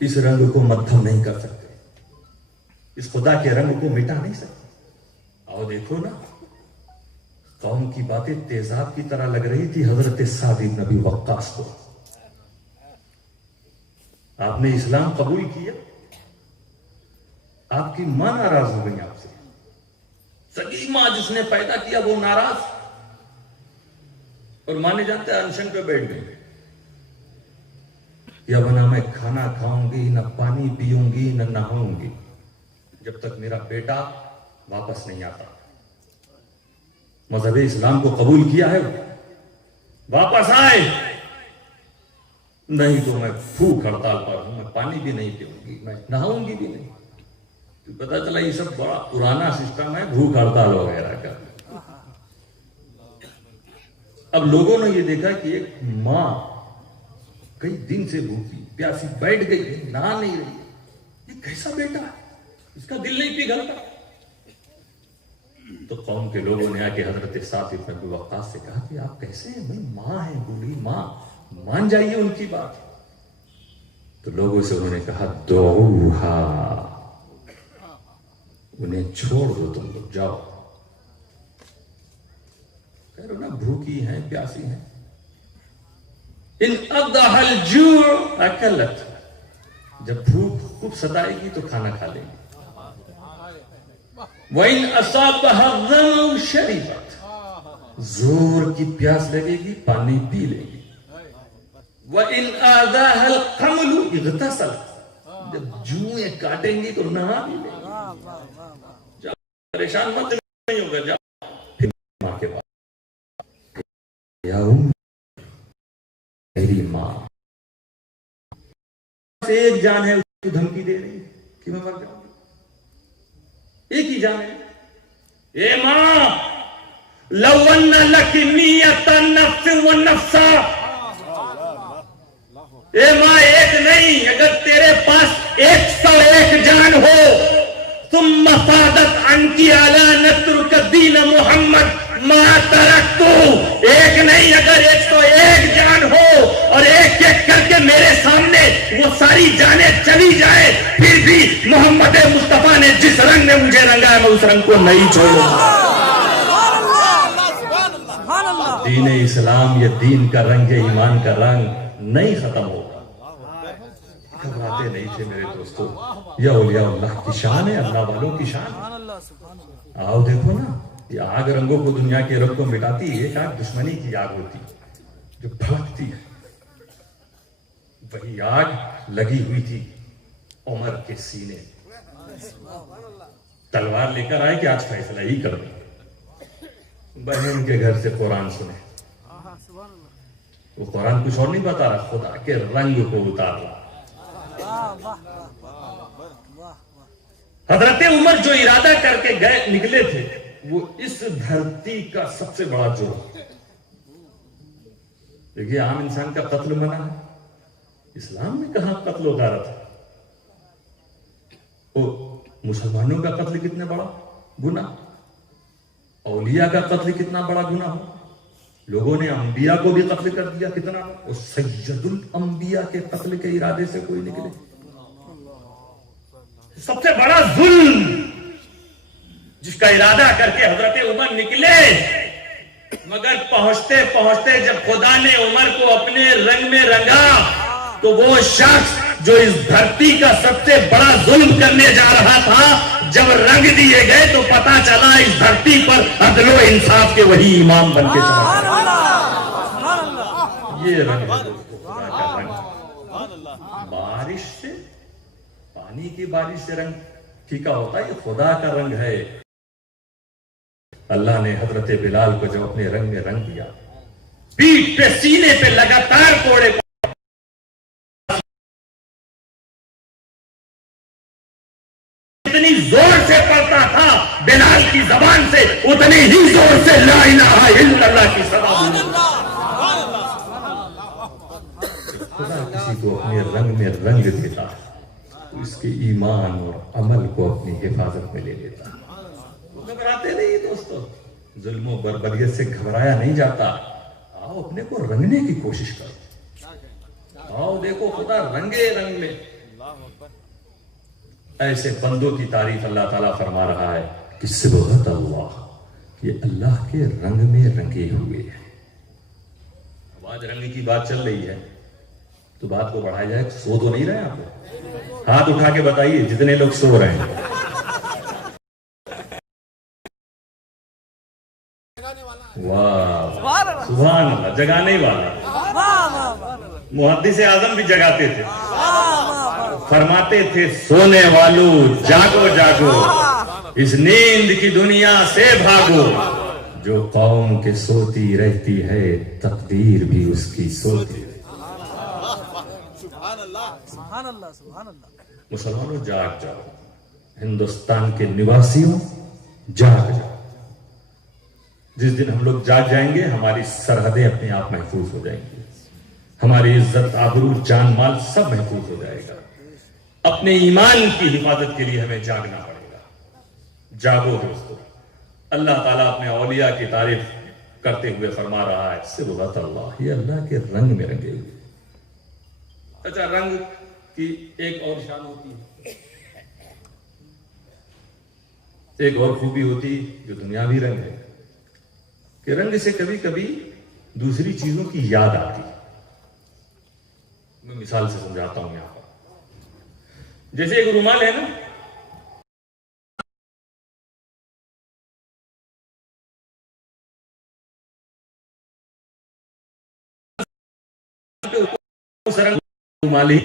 اس رنگ کو مدھم نہیں کر سکتے, اس خدا کے رنگ کو مٹا نہیں سکتے. آؤ دیکھو نا, قوم کی باتیں تیزاب کی طرح لگ رہی تھی حضرت سعد بن ابی وقاص کو. آپ نے اسلام قبول کیا, آپ کی ماں ناراض ہو گئی آپ سے. سگی ماں جس نے پیدا کیا وہ ناراض, اور ماں نے جانتے ہیں انشن پہ بیٹھ گئی. یا بنا میں کھانا کھاؤں گی, نہ پانی پیوں گی, نہ نہاؤں گی, جب تک میرا بیٹا واپس نہیں آتا. مذہب اسلام کو قبول کیا ہے, واپس آئے, نہیں تو میں بھوک ہڑتال پر ہوں, میں پانی بھی نہیں پیوں گی, میں نہاؤں گی بھی نہیں. پتا چلا یہ سب بڑا پرانا سسٹم ہے, بھوک ہڑتال وغیرہ کا. اب لوگوں نے یہ دیکھا کہ ایک ماں کئی دن سے بھوکی پیاسی بیٹھ گئی, نہا نہیں رہی, یہ کیسا بیٹا ہے, اس کا دل نہیں پگھلتا. تو قوم کے لوگوں نے آ کے حضرت سعد بن ابی وقاص سے کہا کہ آپ کیسے ہیں, بھائی ماں ہیں, بوڑھی ماں, مان جائیے ان کی بات. تو لوگوں سے انہوں نے کہا دعوہا, انہیں چھوڑ دو, تم لوگ جاؤ. کہہ رہو نا بھوکی ہیں, پیاسی ہیں. ان اضح الجوع اکلت, جب بھوک خوب ستائے گی تو کھانا کھا لیں گے. وَإِنْ أَصَابَهَا الظَّمَأُ شَرِبَتْ, زور کی پیاس لگے گی پانی پی لیں گی. وَإِنْ آذَاهَا الْقَمْلُ اغْتَسَلَتْ, جب جوئیں کاٹیں گی تو نہا بھی لیں گی. پریشان مت نہیں ہوگا, جاؤ پھر ماں کے پاس. یا میری ماں سے ایک جان ہے, اس کو دھمکی دے رہی کہ میں مر جاؤں, ایک ہی جان ہے. اے ماں, لو ان لک میۃ نفس ونفسا, اے ماں ایک نہیں, اگر تیرے پاس 101 جان ہو, ثم فادت عنکی علی نترک دین محمد ما ترکتو. ایک نہیں اگر 101 جان ہو اور ایک ایک کر کے میرے سامنے وہ ساری جانیں چلی جائیں پھر بھی محمد مصطفیٰ نے جس رنگ میں مجھے رنگا ہے میں اس رنگ کو نہیں چھوڑوں. دین اسلام یہ دین کا رنگ ہے، ایمان کا رنگ نہیں ختم ہوگا. گھبراتے نہیں تھے میرے دوستو. یہ اولیاء اللہ کی شان ہے، اللہ والوں کی شان ہے. آؤ دیکھو نا، یہ آگ رنگوں کو دنیا کے رنگ کو مٹاتی ہے. ایک آگ دشمنی کی آگ ہوتی جو بھڑکتی ہے. وہی آگ لگی ہوئی تھی عمر کے سینے. تلوار لے کر آئے کہ آج فیصلہ ہی کر دیں. بہن کے گھر سے قرآن سنے. وہ قرآن کچھ اور نہیں بتا رہا، خدا کے رنگ کو اتار رہا. حضرت عمر جو ارادہ کر کے گئے نکلے تھے وہ اس دھرتی کا سب سے بڑا جرم. دیکھیے عام انسان کا قتل منع ہے، اسلام میں کہاں قتل و غارت ہے. وہ مسلمانوں کا قتل کتنا بڑا گناہ، اولیاء کا قتل کتنا بڑا گناہ ہو. لوگوں نے انبیاء کو بھی قتل کر دیا کتنا. اور سید الانبیاء کے قتل کے ارادے سے کوئی نکلے. سب سے بڑا ظلم جس کا ارادہ کر کے حضرت عمر نکلے، مگر پہنچتے پہنچتے جب خدا نے عمر کو اپنے رنگ میں رنگا تو وہ شخص جو اس دھرتی کا سب سے بڑا ظلم کرنے جا رہا تھا، جب رنگ دیے گئے تو پتا چلا اس دھرتی پر عدل و انصاف کے وہی امام بن کے چلا. یہ رنگ ہے خدا کا رنگ. بارش سے، پانی کی بارش سے رنگ پھیکا ہوتا ہے، یہ خدا کا رنگ ہے. اللہ نے حضرت بلال کو جب اپنے رنگ میں رنگ دیا، پیٹھ پہ سینے پہ لگاتار کوڑے اتنی زور سے پڑتا تھا بلال کی زبان سے اتنی ہی زور سے لا الہ الا اللہ کی صدا ہوئی. خدا کسی کو اپنے رنگ میں رنگ دیتا تو اس کے ایمان اور عمل کو اپنی حفاظت میں لے لیتا. گھبراتے نہیں دوستو، ظلم و بربریت سے گھبرایا نہیں جاتا. آؤ اپنے کو رنگنے کی کوشش کرو. آؤ دیکھو خدا رنگے رنگ میں. ایسے بندوں کی تعریف اللہ تعالیٰ فرما رہا ہے کہ صبغت اللہ، یہ اللہ کے رنگ میں رنگے ہوئے ہیں. آج رنگ کی بات چل رہی ہے تو بات کو بڑھایا جائے. سو تو نہیں رہے آپ؟ ہاتھ اٹھا کے بتائیے جتنے لوگ سو رہے ہیں. واہ سبحان اللہ، جگانے والا. محدث اعظم بھی جگاتے تھے، فرماتے تھے سونے والوں جاگو جاگو، اس نیند کی دنیا سے بھاگو. جو قوم کے سوتی رہتی ہے تقدیر بھی اس کی سوتی. مسلمانوں جاگ جاؤ، ہندوستان کے نواسیوں جاگ جاؤ. جس دن ہم لوگ جاگ جائیں گے ہماری سرحدیں اپنے آپ محفوظ ہو جائیں گی، ہماری عزت آبرو جان مال سب محفوظ ہو جائے گا. اپنے ایمان کی حفاظت کے لیے ہمیں جاگنا پڑے گا. جاگو دوستو. اللہ تعالیٰ اپنے اولیاء کی تعریف کرتے ہوئے فرما رہا ہے صبغت اللہ، یہ اللہ کے رنگ میں رنگے ہوئے. اچھا، رنگ کی ایک اور شان ہوتی ہے، ایک اور خوبی ہوتی جو دنیاوی رنگ ہے کہ رنگ سے کبھی کبھی دوسری چیزوں کی یاد آتی. میں مثال سے سمجھاتا ہوں. یہاں پر جیسے ایک رومال ہے نا، رومال ہی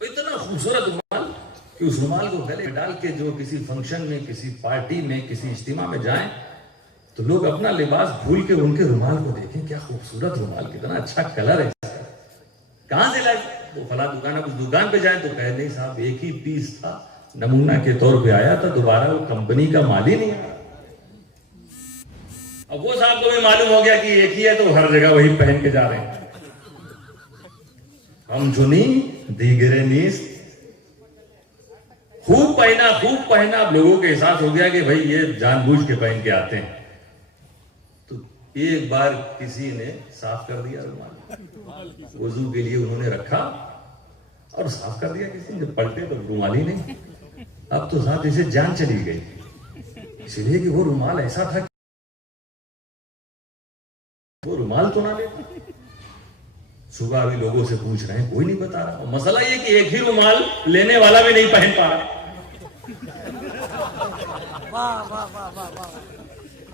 اتنا خوبصورت رومال کہ اس رومال کو گلے ڈال کے جو کسی فنکشن میں، کسی پارٹی میں، کسی اجتماع میں جائیں تو لوگ اپنا لباس بھول کے ان کے رومال کو دیکھیں. کیا خوبصورت رومال، کتنا اچھا کلر ہے، کہاں سے لائے؟ وہ فلاں دکان، اس دکان پہ جائیں تو کہہ نہیں صاحب ایک ہی پیس تھا، نمونہ کے طور پہ آیا تھا، دوبارہ وہ کمپنی کا مال ہی نہیں آیا. اب وہ صاحب کو بھی معلوم ہو گیا کہ ایک ہی ہے تو ہر جگہ وہی پہن کے جا رہے ہیں. ہم جنی دیگرے نیست خوب پہنا. اب لوگوں کے احساس ہو گیا کہ بھائی یہ جان بوجھ کے پہن کے آتے ہیں. تو ایک بار کسی نے صاف کر دیا رومال, وضو کے لیے انہوں نے رکھا اور صاف کر دیا کسی نے, پلٹے تو رومال ہی نہیں. اب تو ساتھ اسے جان چلی گئی, اس لیے کہ وہ رومال ایسا تھا کہ وہ رومال تو نہ لیتا. صبح ابھی لوگوں سے پوچھ رہے ہیں, کوئی نہیں بتا رہا. مسئلہ یہ کہ ایک ہی رومال لینے والا بھی نہیں پہن پا رہا.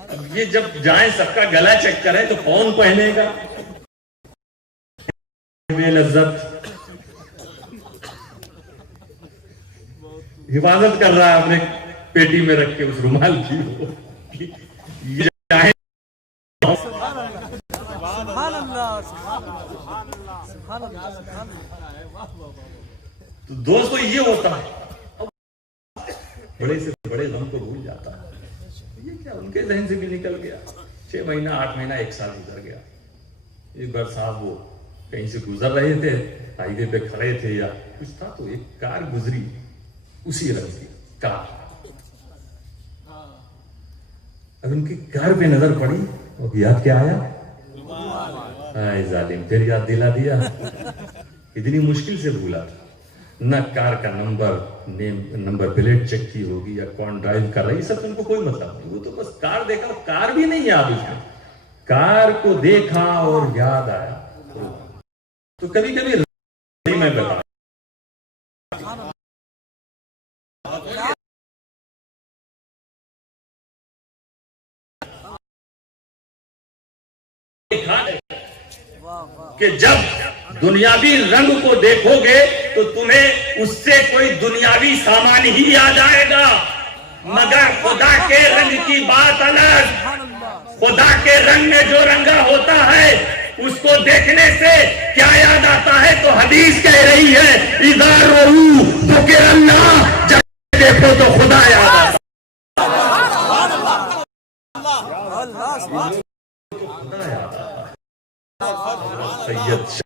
اب یہ جب جائیں سب کا گلا چیک کریں تو کون پہنے گا؟ بے لذت حفاظت کر رہا ہے اپنے پیٹی میں رکھ کے اس رومال کی. یہ چاہے تو دوستو یہ ہوتا ہے, بڑے سے بڑے غم کو بھول جاتا ہے. یہ کیا ان کے ذہن سے بھی نکل گیا. 6 مہینہ 8 مہینہ 1 سال گزر گیا. ایک بار صاحب وہ کہیں سے گزر رہے تھے, ہائی وے پہ کھڑے تھے یا کچھ تھا, تو ایک کار گزری اسی رنگ کی کار. اب ان کی کار پہ نظر پڑی, اور یاد کیا آیا؟ اے ظالم, پھر یاد دلا دیا. اتنی مشکل سے بھولا تھا. نہ کار کا نمبر پلیٹ چیک کی ہوگی یا کون ڈرائیو کر رہا ہے, یہ سب ان کو کوئی مطلب نہیں. وہ تو بس کار دیکھا, کار بھی نہیں یاد اس میں. کار کو دیکھا اور یاد آیا. تو کبھی کبھی میں بتا کہ جب دنیاوی رنگ کو دیکھو گے تو تمہیں اس سے کوئی دنیاوی سامان ہی یاد آئے گا, مگر خدا کے رنگ کی بات الگ. خدا کے رنگ میں جو رنگا ہوتا ہے اس کو دیکھنے سے کیا یاد آتا ہے؟ تو حدیث کہہ رہی ہے, اذا رؤوا ذکر اللہ, جب دیکھو تو خدا یاد آتا ہے. سید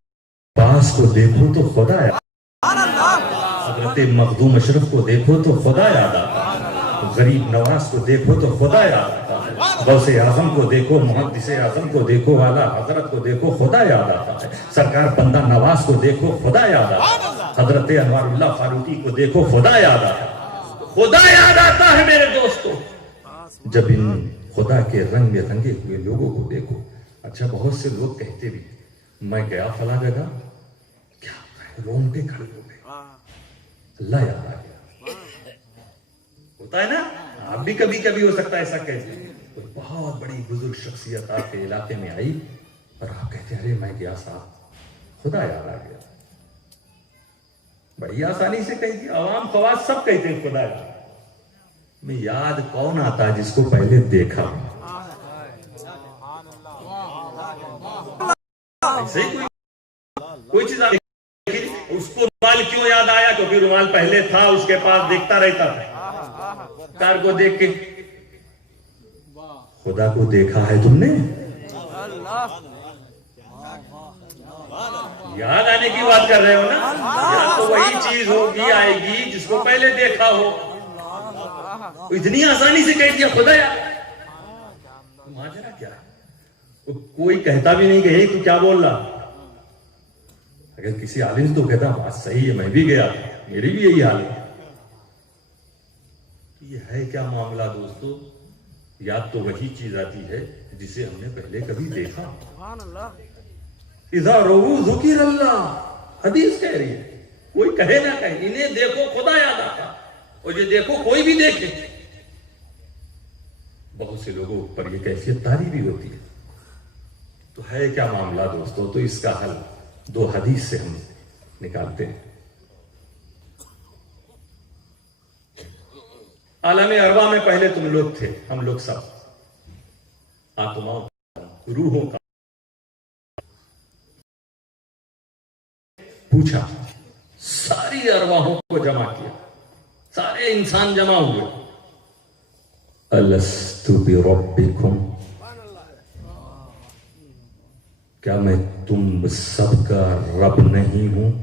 عباس کو دیکھو تو خدا یاد آتا ہے. حضرت مخدوم اشرف کو دیکھو تو خدا یاد آتا ہے. غریب نواز کو دیکھو تو خدا یاد آتا ہے. غوث اعظم کو دیکھو, محدث اعظم کو دیکھو, اعلیٰ حضرت کو دیکھو, خدا یاد آتا ہے. سرکار بندہ نواز کو دیکھو, خدا یاد آتا ہے. حضرت انوار اللہ فاروقی کو دیکھو, خدا یاد آتا ہے. خدا یاد آتا ہے میرے دوستو جب ان خدا کے رنگ میں رنگے ہوئے لوگوں کو دیکھو. اچھا, بہت سے لوگ کہتے بھی, میں گیا فلاں جگہ, کیا رونگٹے کھڑے ہو گئے, اللہ یاد آ گیا. ہوتا ہے نا, آپ بھی کبھی کبھی ہو سکتا ہے ایسا کہتے ہیں. کوئی بہت بڑی بزرگ شخصیت آپ کے علاقے میں آئی اور آپ کہتے ہیں, ارے میں گیا صاحب, خدا یاد آ گیا. بڑی آسانی سے کہی تھی, عوام خواص سب کہتے ہیں خدا یاد. میں یاد کون آتا ہے؟ جس کو پہلے دیکھا. کوئی چیز اس کو رومال کیوں یاد آیا؟ کیونکہ رومال پہلے تھا اس کے پاس, دیکھتا رہتا تھا. کار کو دیکھ کے خدا کو دیکھا ہے تم نے؟ یاد آنے کی بات کر رہے ہو نا. یا تو وہی چیز ہوگی, آئے گی جس کو پہلے دیکھا ہو. اتنی آسانی سے کہہ دیا خدا یاد. ماجرا کیا ہے؟ کوئی کہتا بھی نہیں کہ تو کیا بول رہا. اگر کسی عالم تو کہتا بات صحیح ہے, میں بھی گیا, میری بھی یہی حال ہے. یہ ہے کیا معاملہ دوستو؟ یاد تو وہی چیز آتی ہے جسے ہم نے پہلے کبھی دیکھا. اذا رؤوا ذکر اللہ, حدیث کہہ رہی ہے. کوئی کہے نہ کہے, انہیں دیکھو خدا یاد آتا. اور یہ دیکھو کوئی بھی دیکھے. بہت سے لوگوں پر یہ کیفیت طاری بھی ہوتی ہے. تو ہے کیا معاملہ دوستو؟ تو اس کا حل 2 حدیث سے ہم نکالتے ہیں. عالم ارواح میں پہلے تم لوگ تھے, ہم لوگ سب آتماؤں, روحوں کا. پوچھا, ساری ارواحوں کو جمع کیا, سارے انسان جمع ہوئے. الست بربکم, کیا میں تم سب کا رب نہیں ہوں؟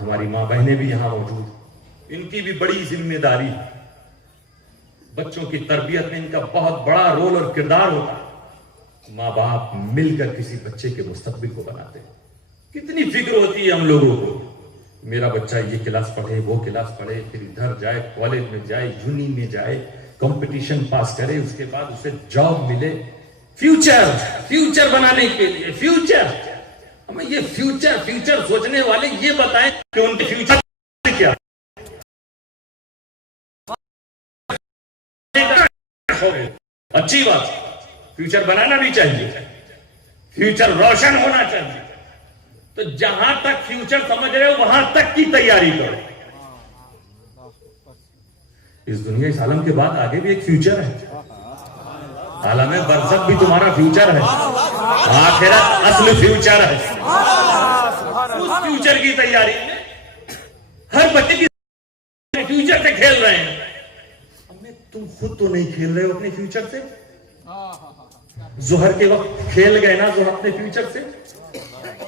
ہماری ماں بہنیں بھی یہاں موجود، ان کی بھی بڑی ذمہ داری ہے، بچوں کی تربیت میں ان کا بہت بڑا رول اور کردار ہوتا ہے۔ ماں باپ مل کر کسی بچے کے مستقبل کو بناتے ہیں۔ کتنی فکر ہوتی ہے ہم لوگوں کو، میرا بچہ یہ کلاس پڑھے، وہ کلاس پڑھے، پھر ادھر جائے، کالج میں جائے، یونی میں جائے، کمپٹیشن پاس کرے، اس کے بعد اسے جاب ملے، فیوچر بنانے کے لیے فیوچر۔ ہمیں یہ فیوچر سوچنے والے یہ بتائیں کہ ان کے فیوچر کیا اچھی بات، فیوچر بنانا بھی چاہیے، فیوچر روشن ہونا چاہیے، تو جہاں تک فیوچر سمجھ رہے ہو وہاں تک کی تیاری کرو۔ اس دنیا اس عالم کے بعد آگے بھی ایک فیوچر ہے، عالم برزخ بھی تمہارا فیوچر ہے، آخرت اصل فیوچر ہے۔ اس فیوچر کی تیاری میں ہر بچے کی فیوچر سے کھیل رہے ہیں، تم خود تو نہیں کھیل رہے ہو اپنے فیوچر سے؟ ظہر کے وقت کھیل گئے نا ظہر اپنے فیوچر سے،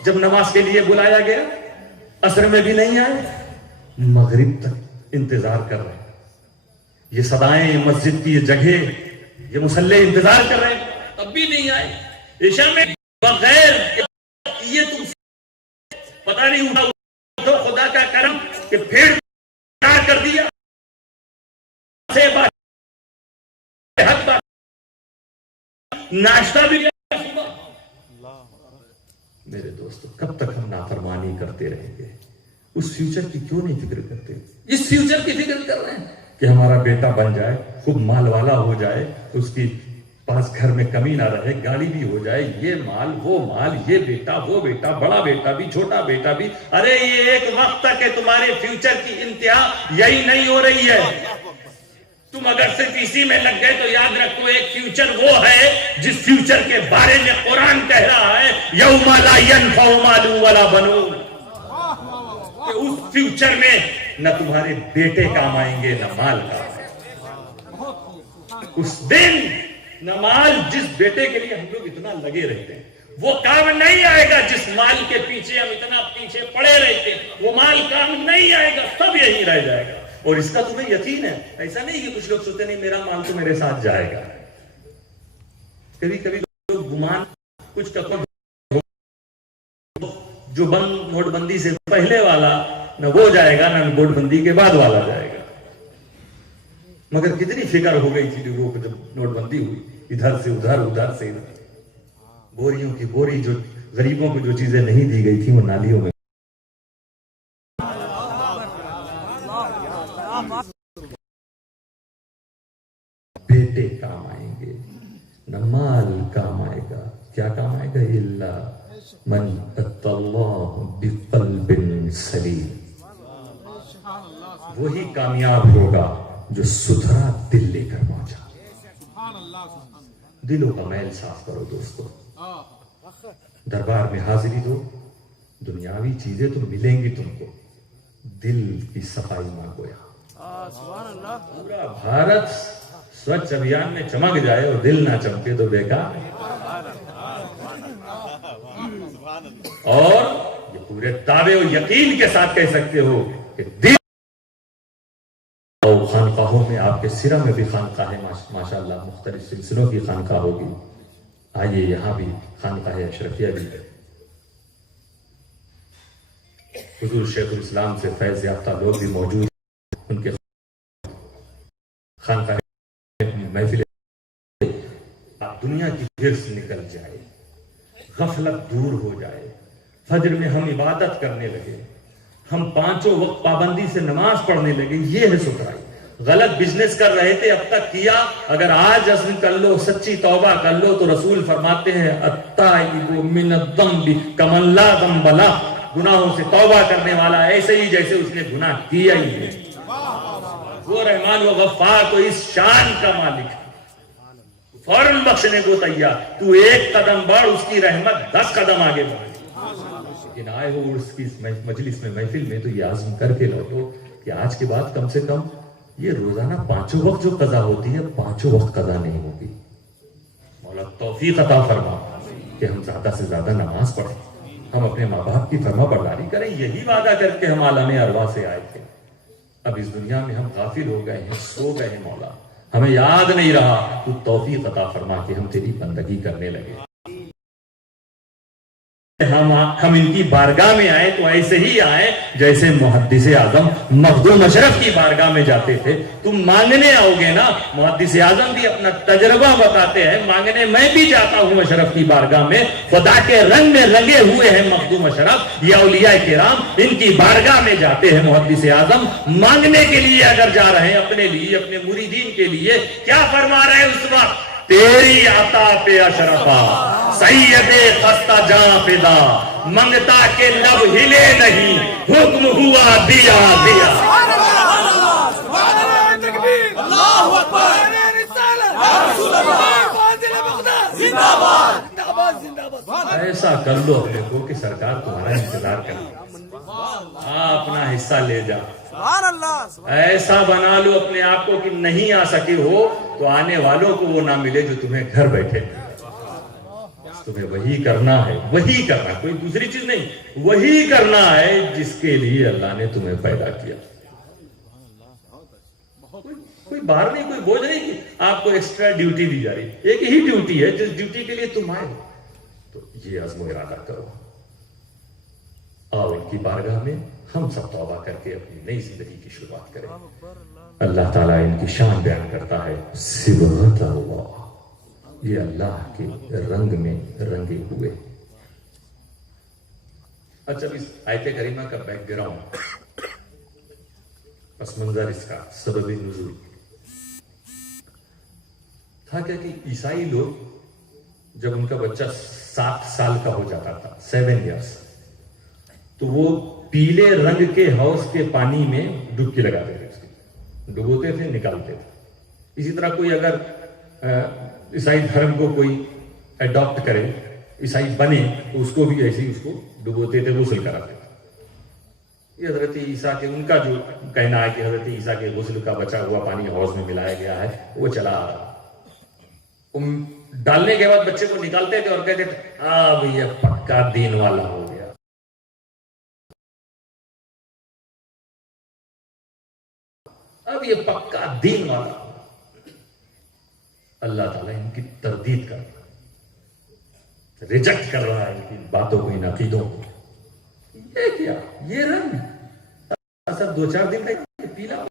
جب نماز کے لیے بلایا گیا عصر میں بھی نہیں آئے، مغرب تک انتظار کر رہے ہیں، یہ صدائیں مسجد کی یہ جگہ یہ مصلی انتظار کر رہے ہیں، تب بھی نہیں آئے، عشاء میں بغیر یہ تم پتہ نہیں اٹھا تو خدا کا کرم کہ پھر کر دیا، ناشتہ بھی میرے دوستو، کب تک ہم نافرمانی کرتے رہیں گے؟ اس فیوچر کی کیوں نہیں فکر کرتے؟ اس فیوچر کی فکر کر رہے ہیں کہ ہمارا بیٹا بن جائے، خوب مال والا ہو جائے، اس کی پاس گھر میں کمی نہ رہے، گاڑی بھی ہو جائے، یہ مال وہ مال، یہ بیٹا وہ بیٹا، بڑا بیٹا بھی چھوٹا بیٹا بھی۔ ارے یہ ایک وقت تک ہے، تمہارے فیوچر کی انتہا یہی نہیں ہو رہی ہے۔ تم اگر صرف اسی میں لگ گئے تو یاد رکھو ایک فیوچر وہ ہے جس فیوچر کے بارے میں قرآن کہہ رہا ہے یوم لا ينفع مال ولا بنون، کہ اس فیوچر میں نہ تمہارے بیٹے کام آئیں گے نہ مال کام آئیں گے۔ اس دن نہ مال، جس بیٹے کے لیے ہم لوگ اتنا لگے رہتے ہیں وہ کام نہیں آئے گا، جس مال کے پیچھے ہم اتنا پیچھے پڑے رہتے ہیں وہ مال کام نہیں آئے گا، سب یہی رہ جائے گا۔ اور اس کا تمہیں یقین ہے، ایسا نہیں کہ کچھ لوگ سوچتے نہیں میرا مال تو میرے ساتھ جائے گا۔ کبھی کبھی لوگ گمان کچھ جو نوٹ بندی سے پہلے والا نہ وہ جائے گا نہ نوٹ بندی کے بعد والا جائے گا، مگر کتنی فکر ہو گئی تھی لوگوں کو جب نوٹ بندی ہوئی، ادھر سے ادھر ادھر سے ادھر، بوریوں کی بوری، جو غریبوں کو جو چیزیں نہیں دی گئی تھی وہ نالیوں میں۔ بیٹے کام آئیں گے نہ مال کام آئے گا، کیا کام آئے گا؟ الا من اتى الله بقلب سلیم، وہی کامیاب ہوگا جو ستھرا دل لے کر پہنچا۔ دلوں کا میل صاف کرو دوستو، دربار میں حاضری دو، دنیاوی چیزیں تو ملیں گی تم کو، دل کی صفائی مانگو۔ پورا بھارت سوچھ ابھیان میں چمک جائے اور دل نہ چمکے تو بیکار ہے۔ اور یہ پورے دعوے و یقین کے ساتھ کہہ سکتے ہو کہ دل خانقاہوں میں، آپ کے سرہ میں بھی خانقاہ ماشاءاللہ مختلف سلسلوں کی خانقاہ ہوگی، آئیے یہاں بھی خانقاہ اشرفیہ بھی ہے، حضور شیخ الاسلام سے فیض یافتہ لوگ بھی موجود ہیں، ان کے خانقاہ محفل دنیا کی ہرس نکل جائے، غفلت دور ہو جائے، فجر میں ہم عبادت کرنے لگے، ہم پانچوں وقت پابندی سے نماز پڑھنے لگے، یہ ہے ستھرائی۔ غلط بزنس کر رہے تھے اب تک کیا، اگر آج عزم کر لو، سچی توبہ کر لو تو رسول فرماتے ہیں التائب من الذنب کمن لا ذنب لہ، گناہوں سے توبہ کرنے والا ایسے ہی جیسے اس نے گناہ کیا ہی ہے۔ وہ رحمان و غفار تو اس شان کا مالک ہے، فوراً بخشنے کو تیار، تو ایک قدم بڑھ اس کی رحمت 10 قدم آگے بڑھ۔ لیکن آئے ہو اس کی مجلس میں، محفل میں، تو یہ عزم کر کے لوٹو کہ آج کے بعد کم سے کم یہ روزانہ 5 وقت جو قضا ہوتی ہے 5 وقت قضا نہیں ہوگی۔ مولا توفیق عطا فرما کہ ہم زیادہ سے زیادہ نماز پڑھیں، ہم اپنے ماں باپ کی فرما برداری کریں. یہی وعدہ کر کے ہم عالم ارواح سے آئے تھے. اب اس دنیا میں ہم غافل ہو گئے ہیں, سو گئے ہیں. مولا ہمیں یاد نہیں رہا, تو توفیق عطا فرما کے ہم تیری بندگی کرنے لگے. ہم ان کی بارگاہ میں آئے تو ایسے ہی آئے جیسے محدث اعظم مخدوم اشرف کی بارگاہ میں جاتے تھے. تم مانگنے آؤ گے نا, محدث اعظم بھی اپنا تجربہ بتاتے ہیں. مانگنے میں بھی جاتا ہوں اشرف کی بارگاہ میں, خدا کے رنگ میں رنگے ہوئے ہیں مخدوم اشرف. یہ اولیاء کرام ان کی بارگاہ میں جاتے ہیں. محدث اعظم مانگنے کے لیے اگر جا رہے ہیں اپنے لیے, اپنے مریدین کے لیے, کیا فرما رہے ہیں اس وقت؟ تیری عطا پہ اشرفا سید خستہ جاں فدا, منگتا کے لب ہلے نہیں, حکم ہوا دیا دیا. ایسا کر لو اپنے کو کہ سرکار تمہارا انتظار کرے, اپنا حصہ لے جا. ایسا بنا لو اپنے آپ کو کہ نہیں آ سکے ہو تو آنے والوں کو وہ نہ ملے جو تمہیں گھر بیٹھے. تمہیں وہی کرنا ہے, وہی کرنا, کوئی دوسری چیز نہیں. وہی کرنا ہے جس کے لیے اللہ نے تمہیں پیدا کیا. کوئی باہر نہیں, کوئی بوجھ نہیں کہ آپ کو ایکسٹرا ڈیوٹی دی جا رہی. ایک ہی ڈیوٹی ہے جس ڈیوٹی کے لیے تم آئے. تو یہ عزم و ارادہ کرو, آؤ ان کی بارگاہ میں ہم سب توبہ کر کے اپنی نئی زندگی کی شروعات کریں. اللہ تعالیٰ ان کی شان بیان کرتا ہے, صبغۃ اللہ, یہ اللہ کے رنگ میں رنگے ہوئے. اچھا, اس آیت کریمہ کا بیک گراؤنڈ, پس منظر, اس کا سبب نزول تھا کیا کہ عیسائی لوگ جب ان کا بچہ 7 سال کا ہو جاتا تھا, 7 ایئرس, تو وہ پیلے رنگ کے حوض کے پانی میں ڈبکی لگاتے تھے, ڈبوتے تھے, نکالتے تھے. اسی طرح کوئی اگر عیسائی دھرم کو کوئی اڈاپٹ کرے, عیسائی بنے, تو اس کو بھی ایسے ہی اس کو ڈبوتے تھے, غسل کراتے تھے. یہ حضرت عیسیٰ کے, ان کا جو کہنا ہے کہ حضرت عیسیٰ کے غسل کا بچا ہوا پانی حوض میں ملایا گیا ہے, وہ چلا آ رہا. ڈالنے کے بعد بچے کو نکالتے تھے اور کہتے تھے اب یہ پکا دین والا ہو گیا. اب یہ پکا دین والا. اللہ تعالیٰ ان کی تردید کر رہا ہے, ریجیکٹ کر رہا ہے ان کی باتوں کو, ان عقیدوں کو. یہ کیا, یہ رنگ اصل 2-4 دن کا پیلا,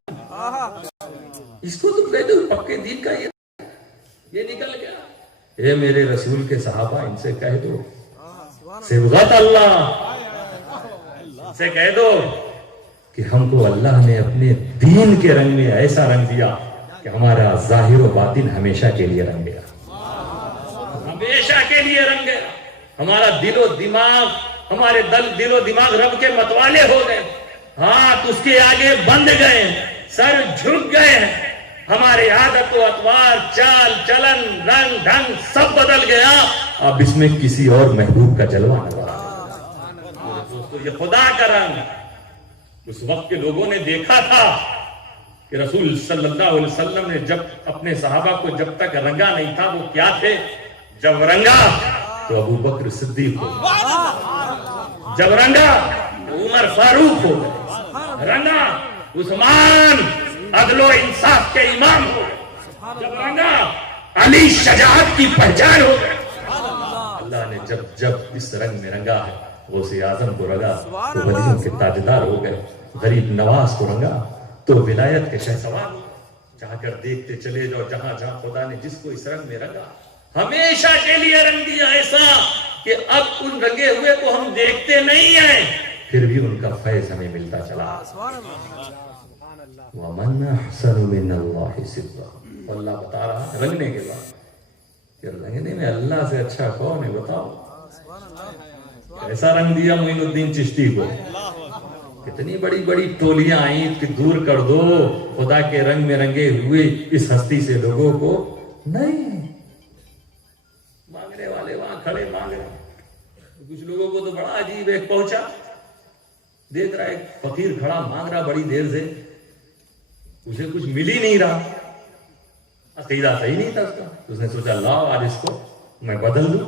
اس کو تم کہتے ہو پکے دین کا, یہ نکل گیا. اے میرے رسول کے صحابہ, ان سے کہہ دو صبغۃ اللہ, سے کہہ دو کہ ہم کو اللہ نے اپنے دین کے رنگ میں ایسا رنگ دیا کہ ہمارا ظاہر و باطن ہمیشہ کے لیے رنگ گیا, ہمیشہ کے لیے رنگ گیا. ہمارا دل و دماغ, ہمارے دل و دماغ رب کے متوالے ہو گئے, ہاتھ اس کے آگے بند گئے, سر جھک گئے ہیں. ہمارے عادت و اطوار, چال چلن, رنگ ڈھنگ سب بدل گیا. اب اس میں کسی اور محبوب کا جلوہ نظر آ رہا. دوستو, یہ خدا کا رنگ. اس وقت کے لوگوں نے دیکھا تھا کہ رسول صلی اللہ علیہ وسلم نے جب اپنے صحابہ کو جب تک رنگا نہیں تھا وہ کیا تھے, جب رنگا تو ابو بکر صدیق ہو گئے, جب رنگا تو عمر فاروق ہو گئے, رنگا عثمان عدل و انصاف کے امام ہو گئے, جب رنگا علی شجاعت کی پہچان ہو گئے. اللہ نے جب اس رنگ میں رنگا ہے, غوث اعظم کو رنگا تو ولیوں کے تاجدار ہو گئے, غریب نواز کو رنگا تو ولایت کے شہسوار. جا کر دیکھتے چلے جاؤ, جہاں جہاں خدا نے جس کو اس رنگ میں رنگا, ہمیشہ کے لیے رنگ دیا, ایسا کہ اب ان رنگے ہوئے کو ہم دیکھتے نہیں ہیں, پھر بھی ان کا فیض ہمیں ملتا چلا. وَمَنْ أَحْسَنُ مِنَ اللَّهِ صِدْقًا. اللہ بتا رہا رنگنے کے بعد کہ رنگنے میں اللہ سے اچھا کون ہے, بتاؤ. ایسا رنگ دیا معین الدین چشتی کو, کتنی بڑی بڑی ٹولیاں آئیں کہ دور کر دو خدا کے رنگ میں رنگے ہوئے اس ہستی سے لوگوں کو. نہیں, مانگنے والے وہاں کھڑے مانگ رہے. کچھ لوگوں کو تو بڑا عجیب ایک پہنچا, دیکھ رہا ہے ایک فقیر کھڑا مانگ رہا بڑی دیر سے, اسے کچھ مل ہی نہیں رہا, عقیدہ صحیح نہیں تھا اس کا. اس نے سوچا لاؤ آج اس کو میں بدل دوں.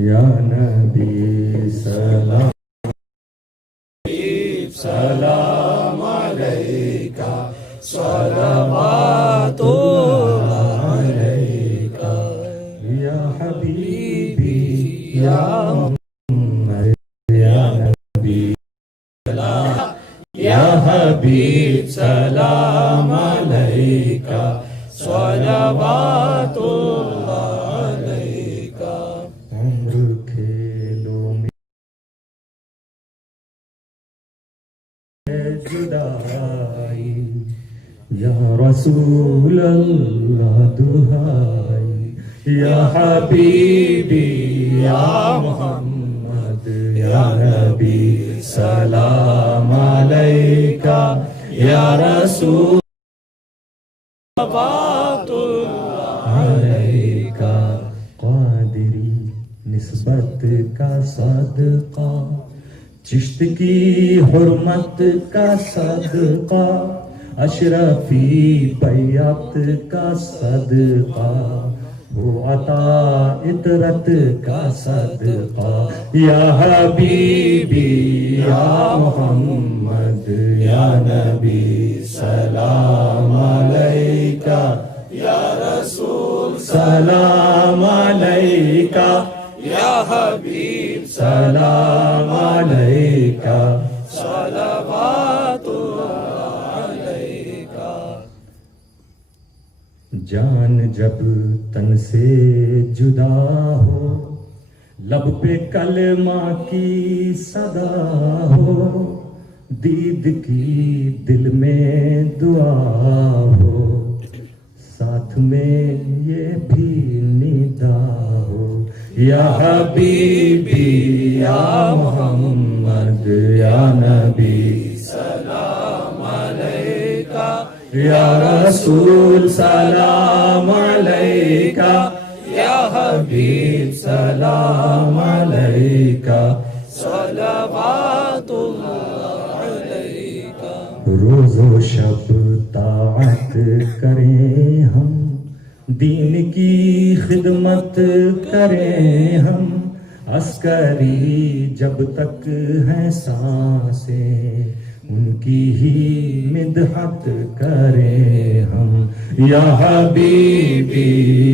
یا نبی سلام سلام علیکہ صلوات اللہ علیکہ یا حبیبی یا یا حبیب سلام علیکہ صلوات اللہ علیکہ عمر کھیلوں میں جدائی یا رسول اللہ دہائی یا حبیبی یا محمد یا نبی سلام علیکہ یا رسول صلوات اللہ علیکہ قادری نسبت کا صدقہ چشت کی حرمت کا صدقہ اشرفی بیعت کا صدقہ وہ عطا عطرت کا صدقہ یا حبیبی یا محمد یا نبی سلام علیکہ یا رسول سلام علیکہ یا حبیب سلام علیکہ صلوات اللہ علیکہ جان جب تن سے جدا ہو لب پہ کلمہ کی صدا ہو دید کی دل میں دعا ہو ساتھ میں یہ بھی ندا ہو یا حبیبی یا محمد یا نبی سلام علیکہ یا رسول سلام علیکہ یا حبیب سلام علیکہ صلوات اللہ علیکہ روز و شب طاعت کریں ہم دین کی خدمت کریں ہم عسکری جب تک ہیں سانسیں ان کی ہی مدحت کریں ہم یا حبیبی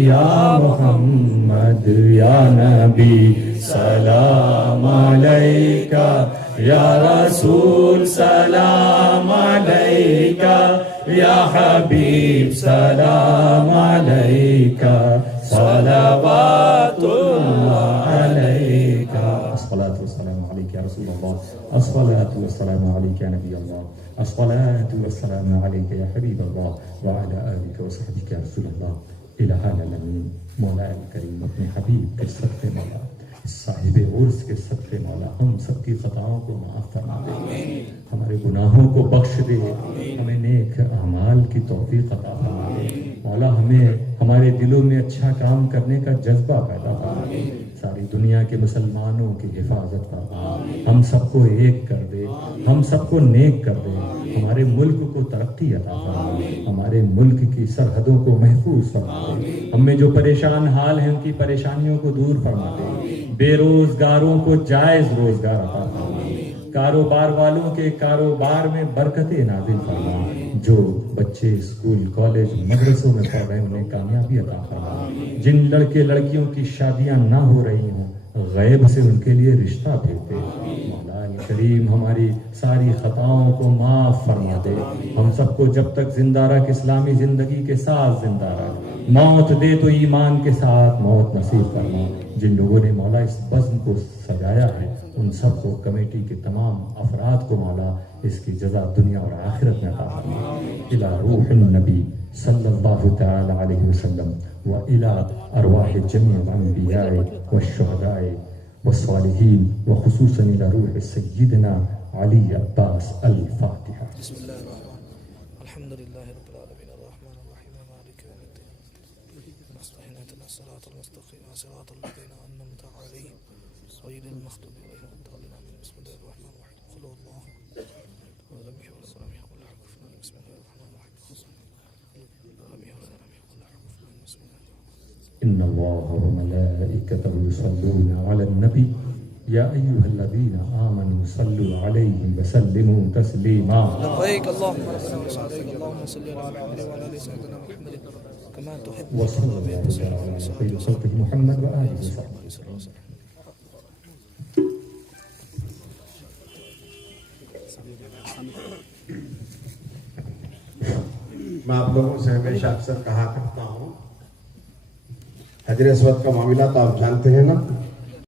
یا محمد یا نبی سلام علیکہ یا رسول سلام علیکہ یا حبیب سلام علیکہ صلوات اللہ علیکہ الصلاة والسلام علیکہ یا رسول اللہ الصلاة والسلام علیکہ یا نبی اللہ الصلاة والسلام علیکہ یا حبیب اللہ وعلی آلہ وصحبہ یا رسول اللہ الہ العالمین مولا کریم اپنے حبیب کے صدقے مولا صاحب عرس کے صدقے مولا ہم سب کی خطاؤں کو معاف فرما دے ہمارے گناہوں کو بخش دے ہمیں نیک اعمال کی توفیق عطا فرما دے مولا ہمیں ہمارے دلوں میں اچھا کام کرنے کا جذبہ پیدا فرما ساری دنیا کے مسلمانوں کی حفاظت فرما ہم سب کو ایک کر دے ہم سب کو نیک کر دے ہمارے ملک کو ترقی عطا فرما ہمارے ملک کی سرحدوں کو محفوظ فرما دے ہم میں جو پریشان حال ہیں ان کی پریشانیوں کو دور فرما دے بے روزگاروں کو جائز روزگار عطا فرما کاروبار والوں کے کاروبار میں برکتیں نازل فرما جو بچے اسکول کالج مدرسوں میں پڑھ رہے ہیں انہیں کامیابی عطا فرما جن لڑکے لڑکیوں کی شادیاں نہ ہو رہی ہوں غیب سے ان کے لیے رشتہ بھیج دے مولا کریم ہماری ساری خطاؤں کو معاف فرما دے ہم سب کو جب تک زندہ رکھ اسلامی زندگی کے ساتھ زندہ رکھ موت دے تو ایمان کے ساتھ موت نصیب فرما جن لوگوں نے مولا اس بزم کو سجایا ہے ان سب کو کمیٹی کے تمام افراد کو مولا اس کی جزا دنیا اور آخرت میں عطا فرما الى روح النبی صلی اللہ تعالی علیہ وسلم و الى ارواح جميع الانبیاء والشہداء والصالحین وخصوصا الى روح سیدنا علی عباس الفاتحہ بسم اللہ الرحمن الرحیم الحمد للہ رب العالمین الرحمن الرحیم مالک یوم الدین نستعین اهدنا الصراط المستقیم صراط الذین انعمت علیہم غیر المغضوب علیہم ولا الضالین بسم اللہ الرحمن الرحیم قل اللہ ولم يولد ولم يكن له كفوا احد بسم اللہ الرحمن الرحیم لم يولد ولم يكن له كفوا احد بسم اللہ إن الله وملائكته يصلون على النبي يا أيها الذين آمنوا صلوا عليه وسلموا تسليما. لبيك اللهم ربنا وسعديك اللهم صل على محمد وعلى ال سيدنا محمد كما تحب وصلى الله على خير خلقه محمد وآله وصحبه وسلم. میں آپ لوگوں سے ہمیشہ اکثر کہا کرتا ہوں، حجر اسود کا معاملہ تو آپ جانتے ہیں نا.